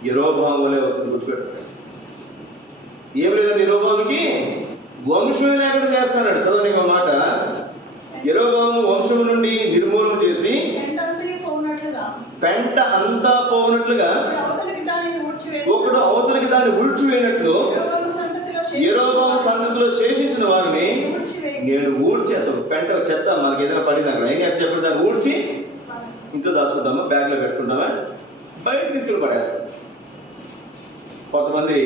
యెరోబాము వలె అవుతుంది. గుర్తుపెట్టుకోండి. ఏం లేదండి, యెరోబాముకి వంశమే లేకుండా చేస్తాడు. చదవని ఒక మాట, యెరొబాము వంశము నుండి నిర్మూలన చేసి పెంట అంతా పోనట్లుగా ఒకడు అవతలికి దాన్ని ఊడ్చివేయనట్లు యెరొబాము సంతతిలో శేషించిన వారిని నేను ఊడ్చేస్తాను. పెంట చెత్త మనకి ఏదైనా పడింది అక్కడ ఏం చేస్తా చెప్పండి, దాన్ని ఊడ్చి ఇంట్లో దాచుకుంటామా, బ్యాగ్లో పెట్టుకుంటామా, బయటకు తీసుకెళ్ళి పడేస్తాం. కొంతమంది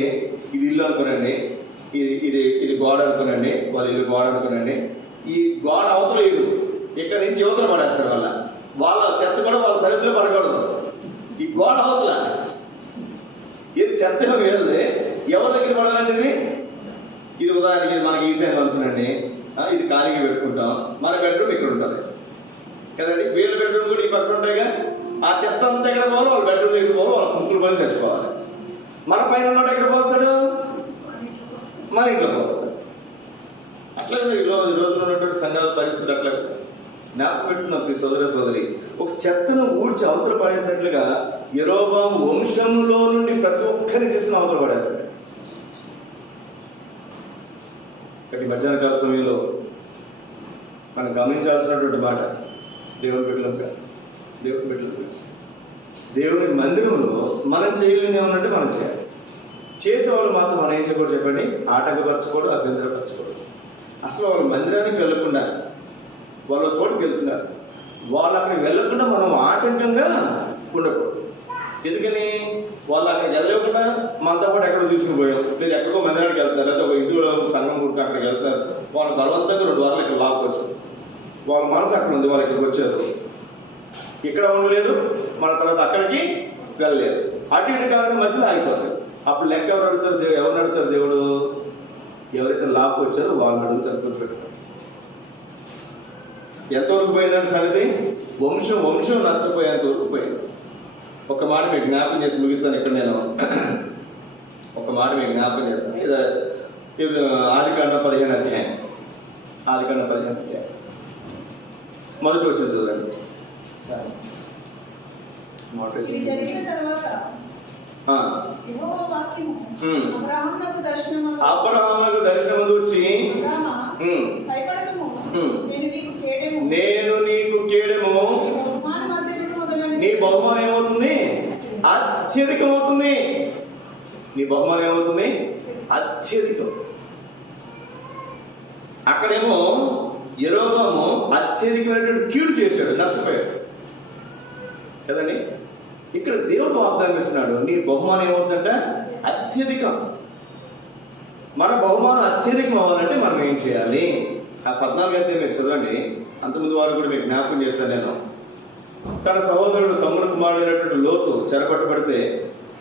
ఇది ఇల్లు అనుకోనండి, ఇది గోడ అనుకోనండి, వాళ్ళ ఇల్లు గోడ అనుకోనండి, ఈ గోడ అవతల ఇల్లు ఇక్కడ నుంచి యువతలు పడేస్తారు. వాళ్ళ చెత్త కూడా వాళ్ళ సరిహద్దులో పడకూడదు. ఈ గోడ అవతల ఇది చెత్త వేయాలి, ఎవరి దగ్గర పడాలంటే ఇది ఉదాహరణకి ఇది మనకి ఈశాన్యం అనుకునండి, ఇది ఖాళీగా పెట్టుకుంటాం, మన బెడ్రూమ్ ఇక్కడ ఉంటుంది కదండి, వీళ్ళ బెడ్రూమ్ కూడా ఈ పక్కన ఉంటాయిగా. ఆ చెత్త అంతా ఎక్కడ పోవాలి, వాళ్ళ బెడ్రూమ్ దగ్గర పోవాలి, వాళ్ళ ముక్కులు పోయి చచ్చిపోవాలి. మన పైన ఉన్నాడు ఎక్కడ పోస్తాడు, మన ఇంట్లో పోస్తాడు. అట్లా ఈ రోజుల్లో ఉన్నటువంటి సంఘాల పరిస్థితులు అట్లా జ్ఞాపకం పెట్టుకున్నాం. మీ సోదర సోదరి, ఒక చెత్తను ఊడ్చి అవతల పడేసినట్లుగా యెరొబాము వంశంలో నుండి ప్రతి ఒక్కరిని తీసుకుని అవతల పడేస్తాడు. కాబట్టి మధ్యాహ్న కాల సమయంలో మనం గమనించాల్సినటువంటి మాట, దేవుని బిడ్డలుగా దేవుని మందిరంలో మనం చేయలేని ఏమన్నట్టు మనం చేయాలి. చేసేవాళ్ళు మాత్రం మనం ఏం చేయకూడదు చెప్పండి, ఆటంకపరచకూడదు, అభ్యంతరపరచకూడదు. అసలు వాళ్ళ మందిరానికి వెళ్ళకుండా వాళ్ళ చోటుకి వెళ్తున్నారు, వాళ్ళు అక్కడికి వెళ్ళకుండా మనం ఆటంకంగా ఉండకూడదు. ఎందుకని వాళ్ళు అక్కడికి వెళ్ళకుండా మనతో పాటు ఎక్కడో తీసుకుని పోయాం, లేదా ఎక్కడికో మందిరానికి వెళ్తున్నారు, లేదా ఒక ఇంటిలో సంఘం కూర్చొని అక్కడికి వెళ్తున్నారు, వాళ్ళు బలవంతంగా 2 వారాలు ఇక్కడ లాక్కొచ్చారు. వాళ్ళ మనసు అక్కడ ఉంది, వాళ్ళు ఇక్కడికి వచ్చారు, ఇక్కడ ఉండలేదు, మన తర్వాత అక్కడికి వెళ్ళలేదు, అటు ఇటు కారణం మధ్యలో ఆగిపోతారు. అప్పుడు లెక్క ఎవరు అడుగుతారు, ఎవరిని అడుగుతారు? దేవుడు ఎవరైతే లాక్కొచ్చారో వాళ్ళని అడుగుతారు. గుర్తుపెట్టుకోండి. ఎంతవరకు పోయిందంటే సంగతి, వంశం నష్టపోయేంత వరకు పోయింది. ఒక మాట మీకు జ్ఞాపకం చేసి ముగిస్తాను. ఇక్కడ నేను ఒక మాట మీకు జ్ఞాపకం చేస్తాను. ఇది ఆదికాండం 15వ అధ్యాయం. మొదటి వచ్చింది చదవండి. అబ్రహామునకు దర్శనము వచ్చి, నేను నీకు కేడెము, నీ బహుమానం ఏమవుతుంది? అత్యధికమవుతుంది. నీ బహుమానం ఏమవుతుంది? అత్యధికం. అక్కడేమో యెరొబాము అత్యధికమైనటువంటి కీడు చేశాడు, నష్టపోయాడు కదండి. ఇక్కడ దేవుడు వాగ్దానం ఇస్తున్నాడు, నీ బహుమానం ఏమవుతుందంట? అత్యధికం. మన బహుమానం అత్యధికం అవ్వాలంటే మనం ఏం చేయాలి? ఆ 14 అయితే మీరు చదవండి. అంతకుముందు వారు కూడా మీకు జ్ఞాపకం చేస్తాను. నేను తన సహోదరుడు తమ్ముడు కుమారుడైనటువంటి లోతు చెరపట్టబడితే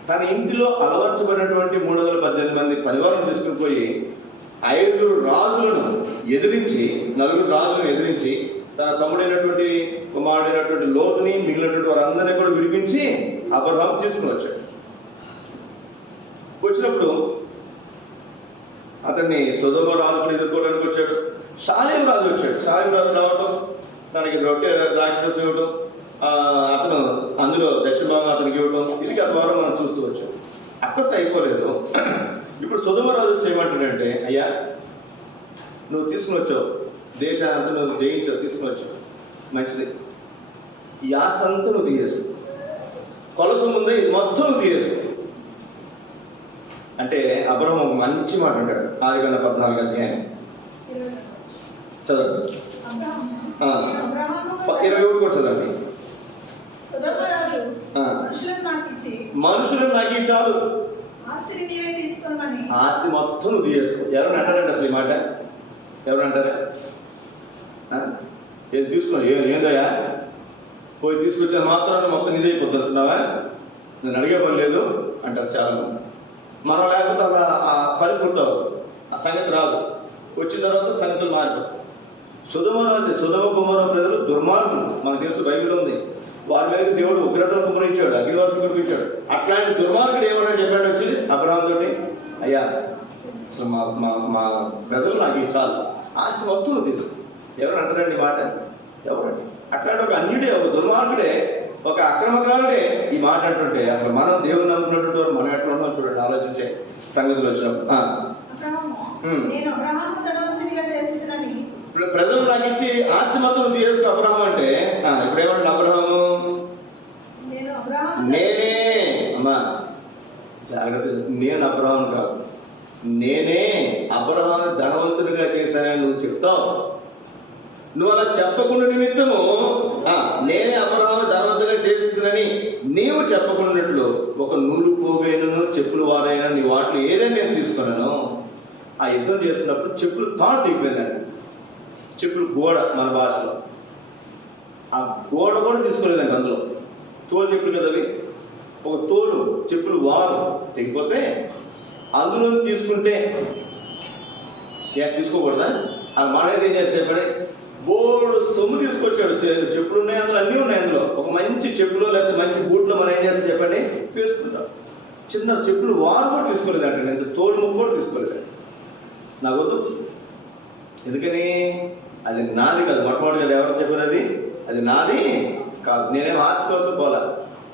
తన ఇంటిలో అలవర్చబడినటువంటి 318 మంది పరివారం తీసుకుని పోయి 5 రాజులను ఎదిరించి, 4 రాజులను ఎదిరించి తన తమ్ముడైనటువంటి కుమారుడైనటువంటి లోతుని మిగిలినటువంటి వారందరినీ కూడా విడిపించి అబ్రహాము తీసుకుని వచ్చాడు. వచ్చినప్పుడు అతన్ని సొదొమ రాజు కూడా ఎదుర్కోవడానికి వచ్చాడు. షాలేం రాజు వచ్చాడు. షాలేం రాజు రావటం, తనకి రొట్టె ద్రాక్షరసం ఇవ్వటం, అతను అందులో దక్షిణ భాగం అతనికి ఇవ్వటం, ఇది గత వారం మనం చూస్తూ వచ్చాం. అక్కడితో అయిపోలేదు. ఇప్పుడు సొదొమ రాజు వచ్చి ఏమంటాడంటే, అయ్యా నువ్వు తీసుకుని వచ్చావు, దేశాన్ని నువ్వు జయించావు, తీసుకుని వచ్చావు, మంచిది. ఈ ఆస్తి అంతా నువ్వు తీయేసు, కొలసు ముందే ఇది మొత్తం తీయేసు అంటే అబ్రహాము ఒక మంచి మాట అంటాడు. ఆదికాండం 14వ అధ్యాయం చదవండి. 21 కూడా చదవండి. మనుషులను నాకు చాలు, ఆస్తి మొత్తం నువ్వు తీయేసుకో. ఎవరైనా అంటారండి అసలు ఈ మాట? ఎవరు అంటారా? ఏది తీసుకోండి, ఏందయ్యా పోయి తీసుకొచ్చాను మాత్రం మొత్తం నిధి అయిపోతున్నావా, నేను అడిగే పని లేదు అంటారు చాలామంది. మనం లేకపోతే ఆ పని పూర్తవు, ఆ సంగతి రాదు. వచ్చిన తర్వాత సంగతులు మారిపోతాయి. సుధమ కుమార ప్రజలు దుర్మార్గులు, మనకు తెలుసు, బైబిల్ ఉంది. వారి మీద దేవుడు ఉగ్రతను కుమరించాడు, అగ్నివర్షం కురిపించాడు. అట్లాంటి దుర్మార్గుడు ఏమన్నా చెప్పాడు వచ్చి అబ్రహాముతో, అయ్యా అసలు మా ప్రజలు నాకు ఇది చాలు, ఆస్తి మొత్తం తీసుకో. ఎవరు అంటారండి మాట? ఎవరండి? అట్లాంటి ఒక అన్యుడే, ఒక దుర్మార్గుడే, ఒక అక్రమకారుడే ఈ మాట అంటుంటే అసలు మనం దేవుని నమ్ముకున్నటువంటి వారు మనం ఎట్లా ఉన్నాం చూడండి. ఆలోచించే సంగతులు వచ్చినప్పుడు నేను అబ్రహాము ధనవంతునిగా చేసినని. ప్రజలు నాకు ఇచ్చి ఆస్తి మొత్తం తీసుకో అబ్రహాం అంటే ఇప్పుడు ఏమంటాడు అబ్రహాము? నేనే అమ్మా జాగ్రత్త, నేను అబ్రహాం కాదు, నేనే అబ్రహాము ధనవంతునిగా చేశానని నువ్వు చెప్తావు. నువ్వు అలా చెప్పకుండా నిమిత్తము నేనే అబ్రహాము ధనవంతునిగా చేస్తుందని నీవు చెప్పకున్నట్లు ఒక నూలు పోగైనను చెప్పులు వారైనా నీ వాటిలో ఏదైనా నేను తీసుకున్నాను. ఆ యుద్ధం చేస్తున్నప్పుడు చెప్పులు తాడు దిగిపోయిందండి. చెప్పులు గోడ మన భాషలో, ఆ గోడ కూడా తీసుకోలేదండి. అందులో తోలు చెప్పులు కదా అవి, ఒక తోలు చెప్పులు వారు తెగిపోతే అందులో తీసుకుంటే తీసుకోకూడదా? అది మనైతే ఏం చేస్తే చెప్పండి, బోర్డు సొమ్ము తీసుకొచ్చాడు. చెప్పులు ఉన్నాయి అందులో, అన్నీ ఉన్నాయి అందులో. ఒక మంచి చెప్పులు లేకపోతే మంచి బూట్లో మనం ఏం చేస్తాం చెప్పండి, వేసుకుంటాం. చిన్న చెప్పులు వారు కూడా తీసుకోలేదండి, ఎంత తోలు ముక్కు కూడా తీసుకోలేదు. నాకు వద్దు. ఎందుకని? అది నాది కాదు. మొట్టమొదటి కదా ఎవరు చెప్పారు అది నాది కాదు. నేనేం ఆస్తి కోసం పోలా.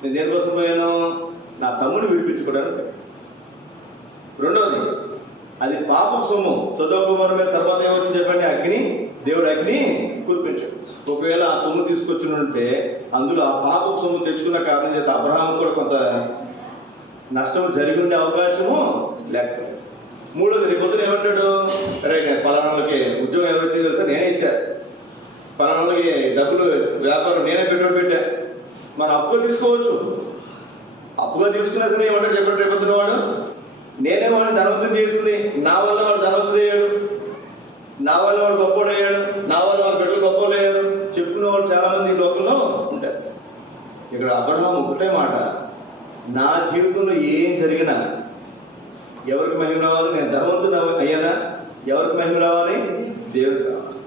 నేను దేనికోసం పోయాను? నా తమ్ముడిని విడిపించుకోవడానికి. రెండవది, అది పాపపు సొమ్ము. సొదొమ గొమొర్రా మీద తర్వాత ఏమొచ్చింది చెప్పండి? దేవుడు అగ్ని కురిపించాడు. ఒకవేళ ఆ సొమ్ము తీసుకొచ్చి ఉంటే అందులో ఆ పాపపు సొమ్ము తెచ్చుకున్న కారణం చేత అబ్రహాము కూడా కొంత నష్టం జరిగి ఉండే అవకాశము లేకపోలేదు. మూడోది, రేపు పొద్దున ఏమంటాడు? సరే పలానాలకి ఉద్యోగం ఎవరు వచ్చింది తెలుసా, నేనే ఇచ్చా. పలానాలకి డబ్బులు వ్యాపారం నేనే పెట్టుబడి పెట్టా. మనం అప్పుగా తీసుకోవచ్చు. అప్పుగా తీసుకున్నా సరే ఏమంటాడు చెప్పండి? రేపు పొద్దున వాడు నేనే వాడిని ధనవంతుని చేసింది, నా వల్ల వాడు ధనవంతుడు అయ్యాడు, నా వల్ల వాడు గొప్పోడు అయ్యాడు, నా వల్ల వాడు బిడ్డలు గొప్పలు అయ్యారు చెప్పుకునే వాళ్ళు చాలా మంది ఈ లోకంలో ఉంటారు. ఇక్కడ అబ్రహాము ఒకటే మాట, నా జీవితంలో ఏం జరిగినా ఎవరికి మహిమ రావాలి? నేను ధనవంతుడు అయ్యానా? ఎవరికి మహిమ రావాలి? దేవుడికి రావాలి.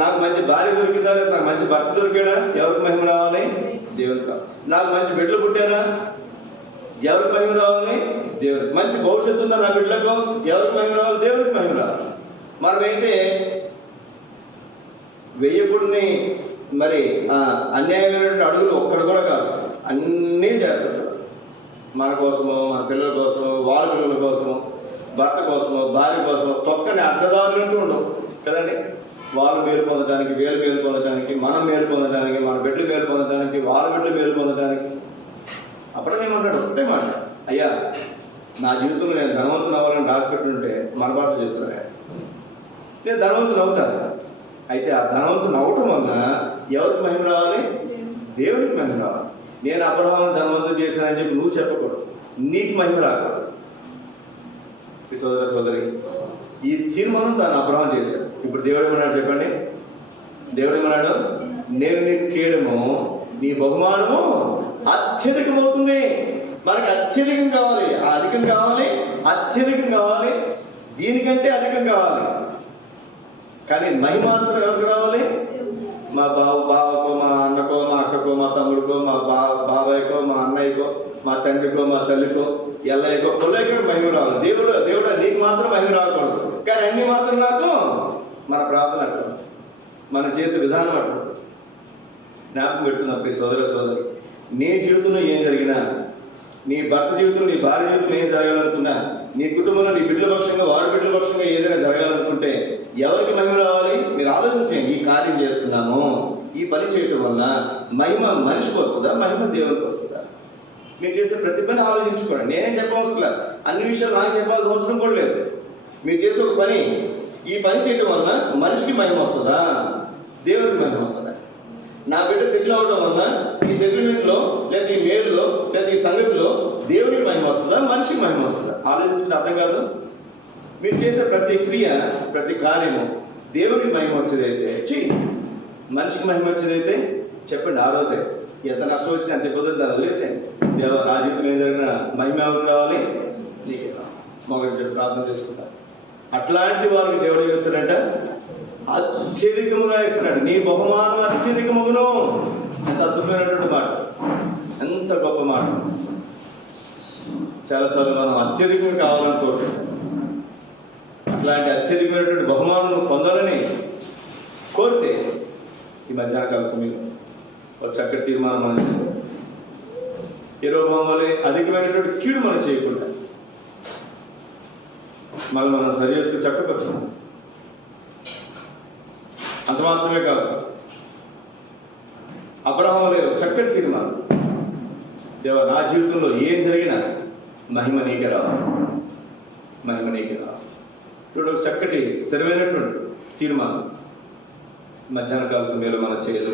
నాకు మంచి భార్య దొరికిందా? నాకు మంచి భర్త దొరికాడా? ఎవరికి మహిమ రావాలి? దేవుడికి రావాలి. నాకు మంచి బిడ్డలు పుట్టారా? ఎవరికి మహిమ రావాలి? దేవుడికి. మంచి భవిష్యత్తు ఉందా నా బిడ్డలకు? ఎవరికి మహిమ రావాలి? దేవుడికి మహిమ రావాలి. మనమైతే వేయకుడిని మరి అన్యాయమైనటువంటి అడుగులు ఒక్కడు కూడా కాదు, అన్నీ చేస్తుంటారు. మన కోసమో, మన పిల్లల కోసమో, వాళ్ళ పిల్లల కోసమో, భర్త కోసమో, భార్య కోసమో తొక్కని అడ్డదారులు అంటూ ఉండవు కదండి. వాళ్ళు మేలు పొందడానికి, వీళ్ళు మేలు పొందడానికి, మనం మేలు పొందడానికి, మన బిడ్డలు మేలు పొందడానికి, వాళ్ళ బిడ్డలు మేలు పొందడానికి. అప్పుడే ఏమంటాడు? ఒకటే మాట, అయ్యా నా జీవితంలో నేను ధనవంతుని అవ్వాలని రాసిపెట్టుంటే మన భాష చెప్తున్నాను, నేను ధనవంతుని అవుతాను. అయితే ఆ ధనవంతుని అవటం వల్ల ఎవరికి మహిమ రావాలి? దేవుడికి మహిమ రావాలి. నేను అబ్రహామును ధనవంతుని చేశానని చెప్పి నువ్వు చెప్పకూడదు, నీకు మహిమ రాకూడదు. సోదర సోదరి, ఈ తీర్మానం తాను అబ్రహాం చేశాడు. ఇప్పుడు దేవుడు ఏమన్నాడు చెప్పండి? దేవుడు ఏమన్నాడు? నేను నీకు కేడము, నీ బహుమానము అత్యధికమవుతుంది. మనకు అత్యధికం కావాలి, అధికం కావాలి, అత్యధికం కావాలి, దీనికంటే అధికం కావాలి. కానీ మహిమాత్రం ఎవరికి రావాలి? మా బావకో, మా అన్నకో, మా అక్కకో, మా తమ్ముడికో, మా బాబాయ్కో, మా అన్నయ్యకో, మా తండ్రికో, మా తల్లికో, ఎల్లయ్యకో, పుల్లయ్యకో మహిమ రావాలి. దేవుడు నీకు మాత్రం మహిమ రాకూడదు. కానీ అన్ని మాత్రం నాకు మన ప్రార్థన అట్లా, మనం చేసే విధానం అట్లా జ్ఞాపకం పెడుతున్నప్పుడు సోదర సోదరి, నీ జీవితంలో ఏం జరిగినా, నీ భర్త జీవితంలో, నీ భార్య జీవితంలో ఏం జరగాలనుకున్నా, నీ కుటుంబంలో నీ బిడ్డల పక్షంగా, వారి బిడ్డల పక్షంగా ఏదైనా జరగాలనుకుంటే ఎవరికి మహిమ రావాలి? మీరు ఆలోచించండి. ఈ కార్యం చేస్తున్నాము, ఈ పని చేయటం వల్ల మహిమ మనిషికి వస్తుందా, మహిమ దేవునికి వస్తుందా? మీరు చేసే ప్రతి పని ఆలోచించుకోండి. నేనేం చెప్పవలసిన లేదు, అన్ని విషయాలు నాకు చెప్పాల్సిన అవసరం కూడా లేదు. మీరు చేసే ఒక పని, ఈ పని చేయటం వలన మనిషికి మహిమ వస్తుందా, దేవునికి మహిమ వస్తుందా? నా బిడ్డ సెటిల్ అవడం వలన ఈ సెటిల్మెంట్లో లేదా ఈ మేలులో లేదా ఈ సంగతిలో దేవునికి మహిమ వస్తుందా, మనిషికి మహిమ వస్తుందా? ఆలోచించుకుంటే అర్థం కాదు. మీరు చేసే ప్రతి క్రియ, ప్రతి కార్యము దేవునికి మహిమ వచ్చేదైతే చెయ్యి, మనిషికి మహిమ వచ్చేదైతే చెప్పండి. ఆ రోజే ఎంత నష్టం వచ్చినా ఎంత ఇబ్బంది దాన్ని వదిలేసేయండి. దేవ నా జీవితంలో ఏం జరిగిన మహిమ ఎవరికి రావాలి? నీకే రావాలి. మొదటి ప్రార్థన చేసుకుంటా. అట్లాంటి వారికి దేవుడు ఏం ఇస్తాడంట? అత్యధికముగా ఇస్తున్నాడు. నీ బహుమానం అత్యధికమును. ఎంత అద్భుతమైనటువంటి మాట, ఎంత గొప్ప మాట. చాలాసార్లు మనం అత్యధికంగా కావాలని కోరుకుంటాం. అట్లాంటి అత్యధికమైనటువంటి బహుమానం నువ్వు పొందాలని కోరితే ఈ మధ్యాహ్నకాల సమయంలో ఒక చక్కటి తీర్మానం మనం చేయాలి. యెరొబెయాము వలె అధికమైనటువంటి కీడు మనం చేయకుండా మళ్ళీ మనం సరి చేసుకుని చక్కపరచుకున్నాం. అంత మాత్రమే కాదు, అబ్రహాములో చక్కటి తీర్మానం, దేవా నా జీవితంలో ఏం జరిగినా మహిమ నీకే రావాలి, మహిమ నీకే రావాలి. ఇప్పుడు ఒక చక్కటి స్థిరమైనటువంటి తీర్మానం మధ్యాహ్న కాల సమయంలో మనం చేయదు.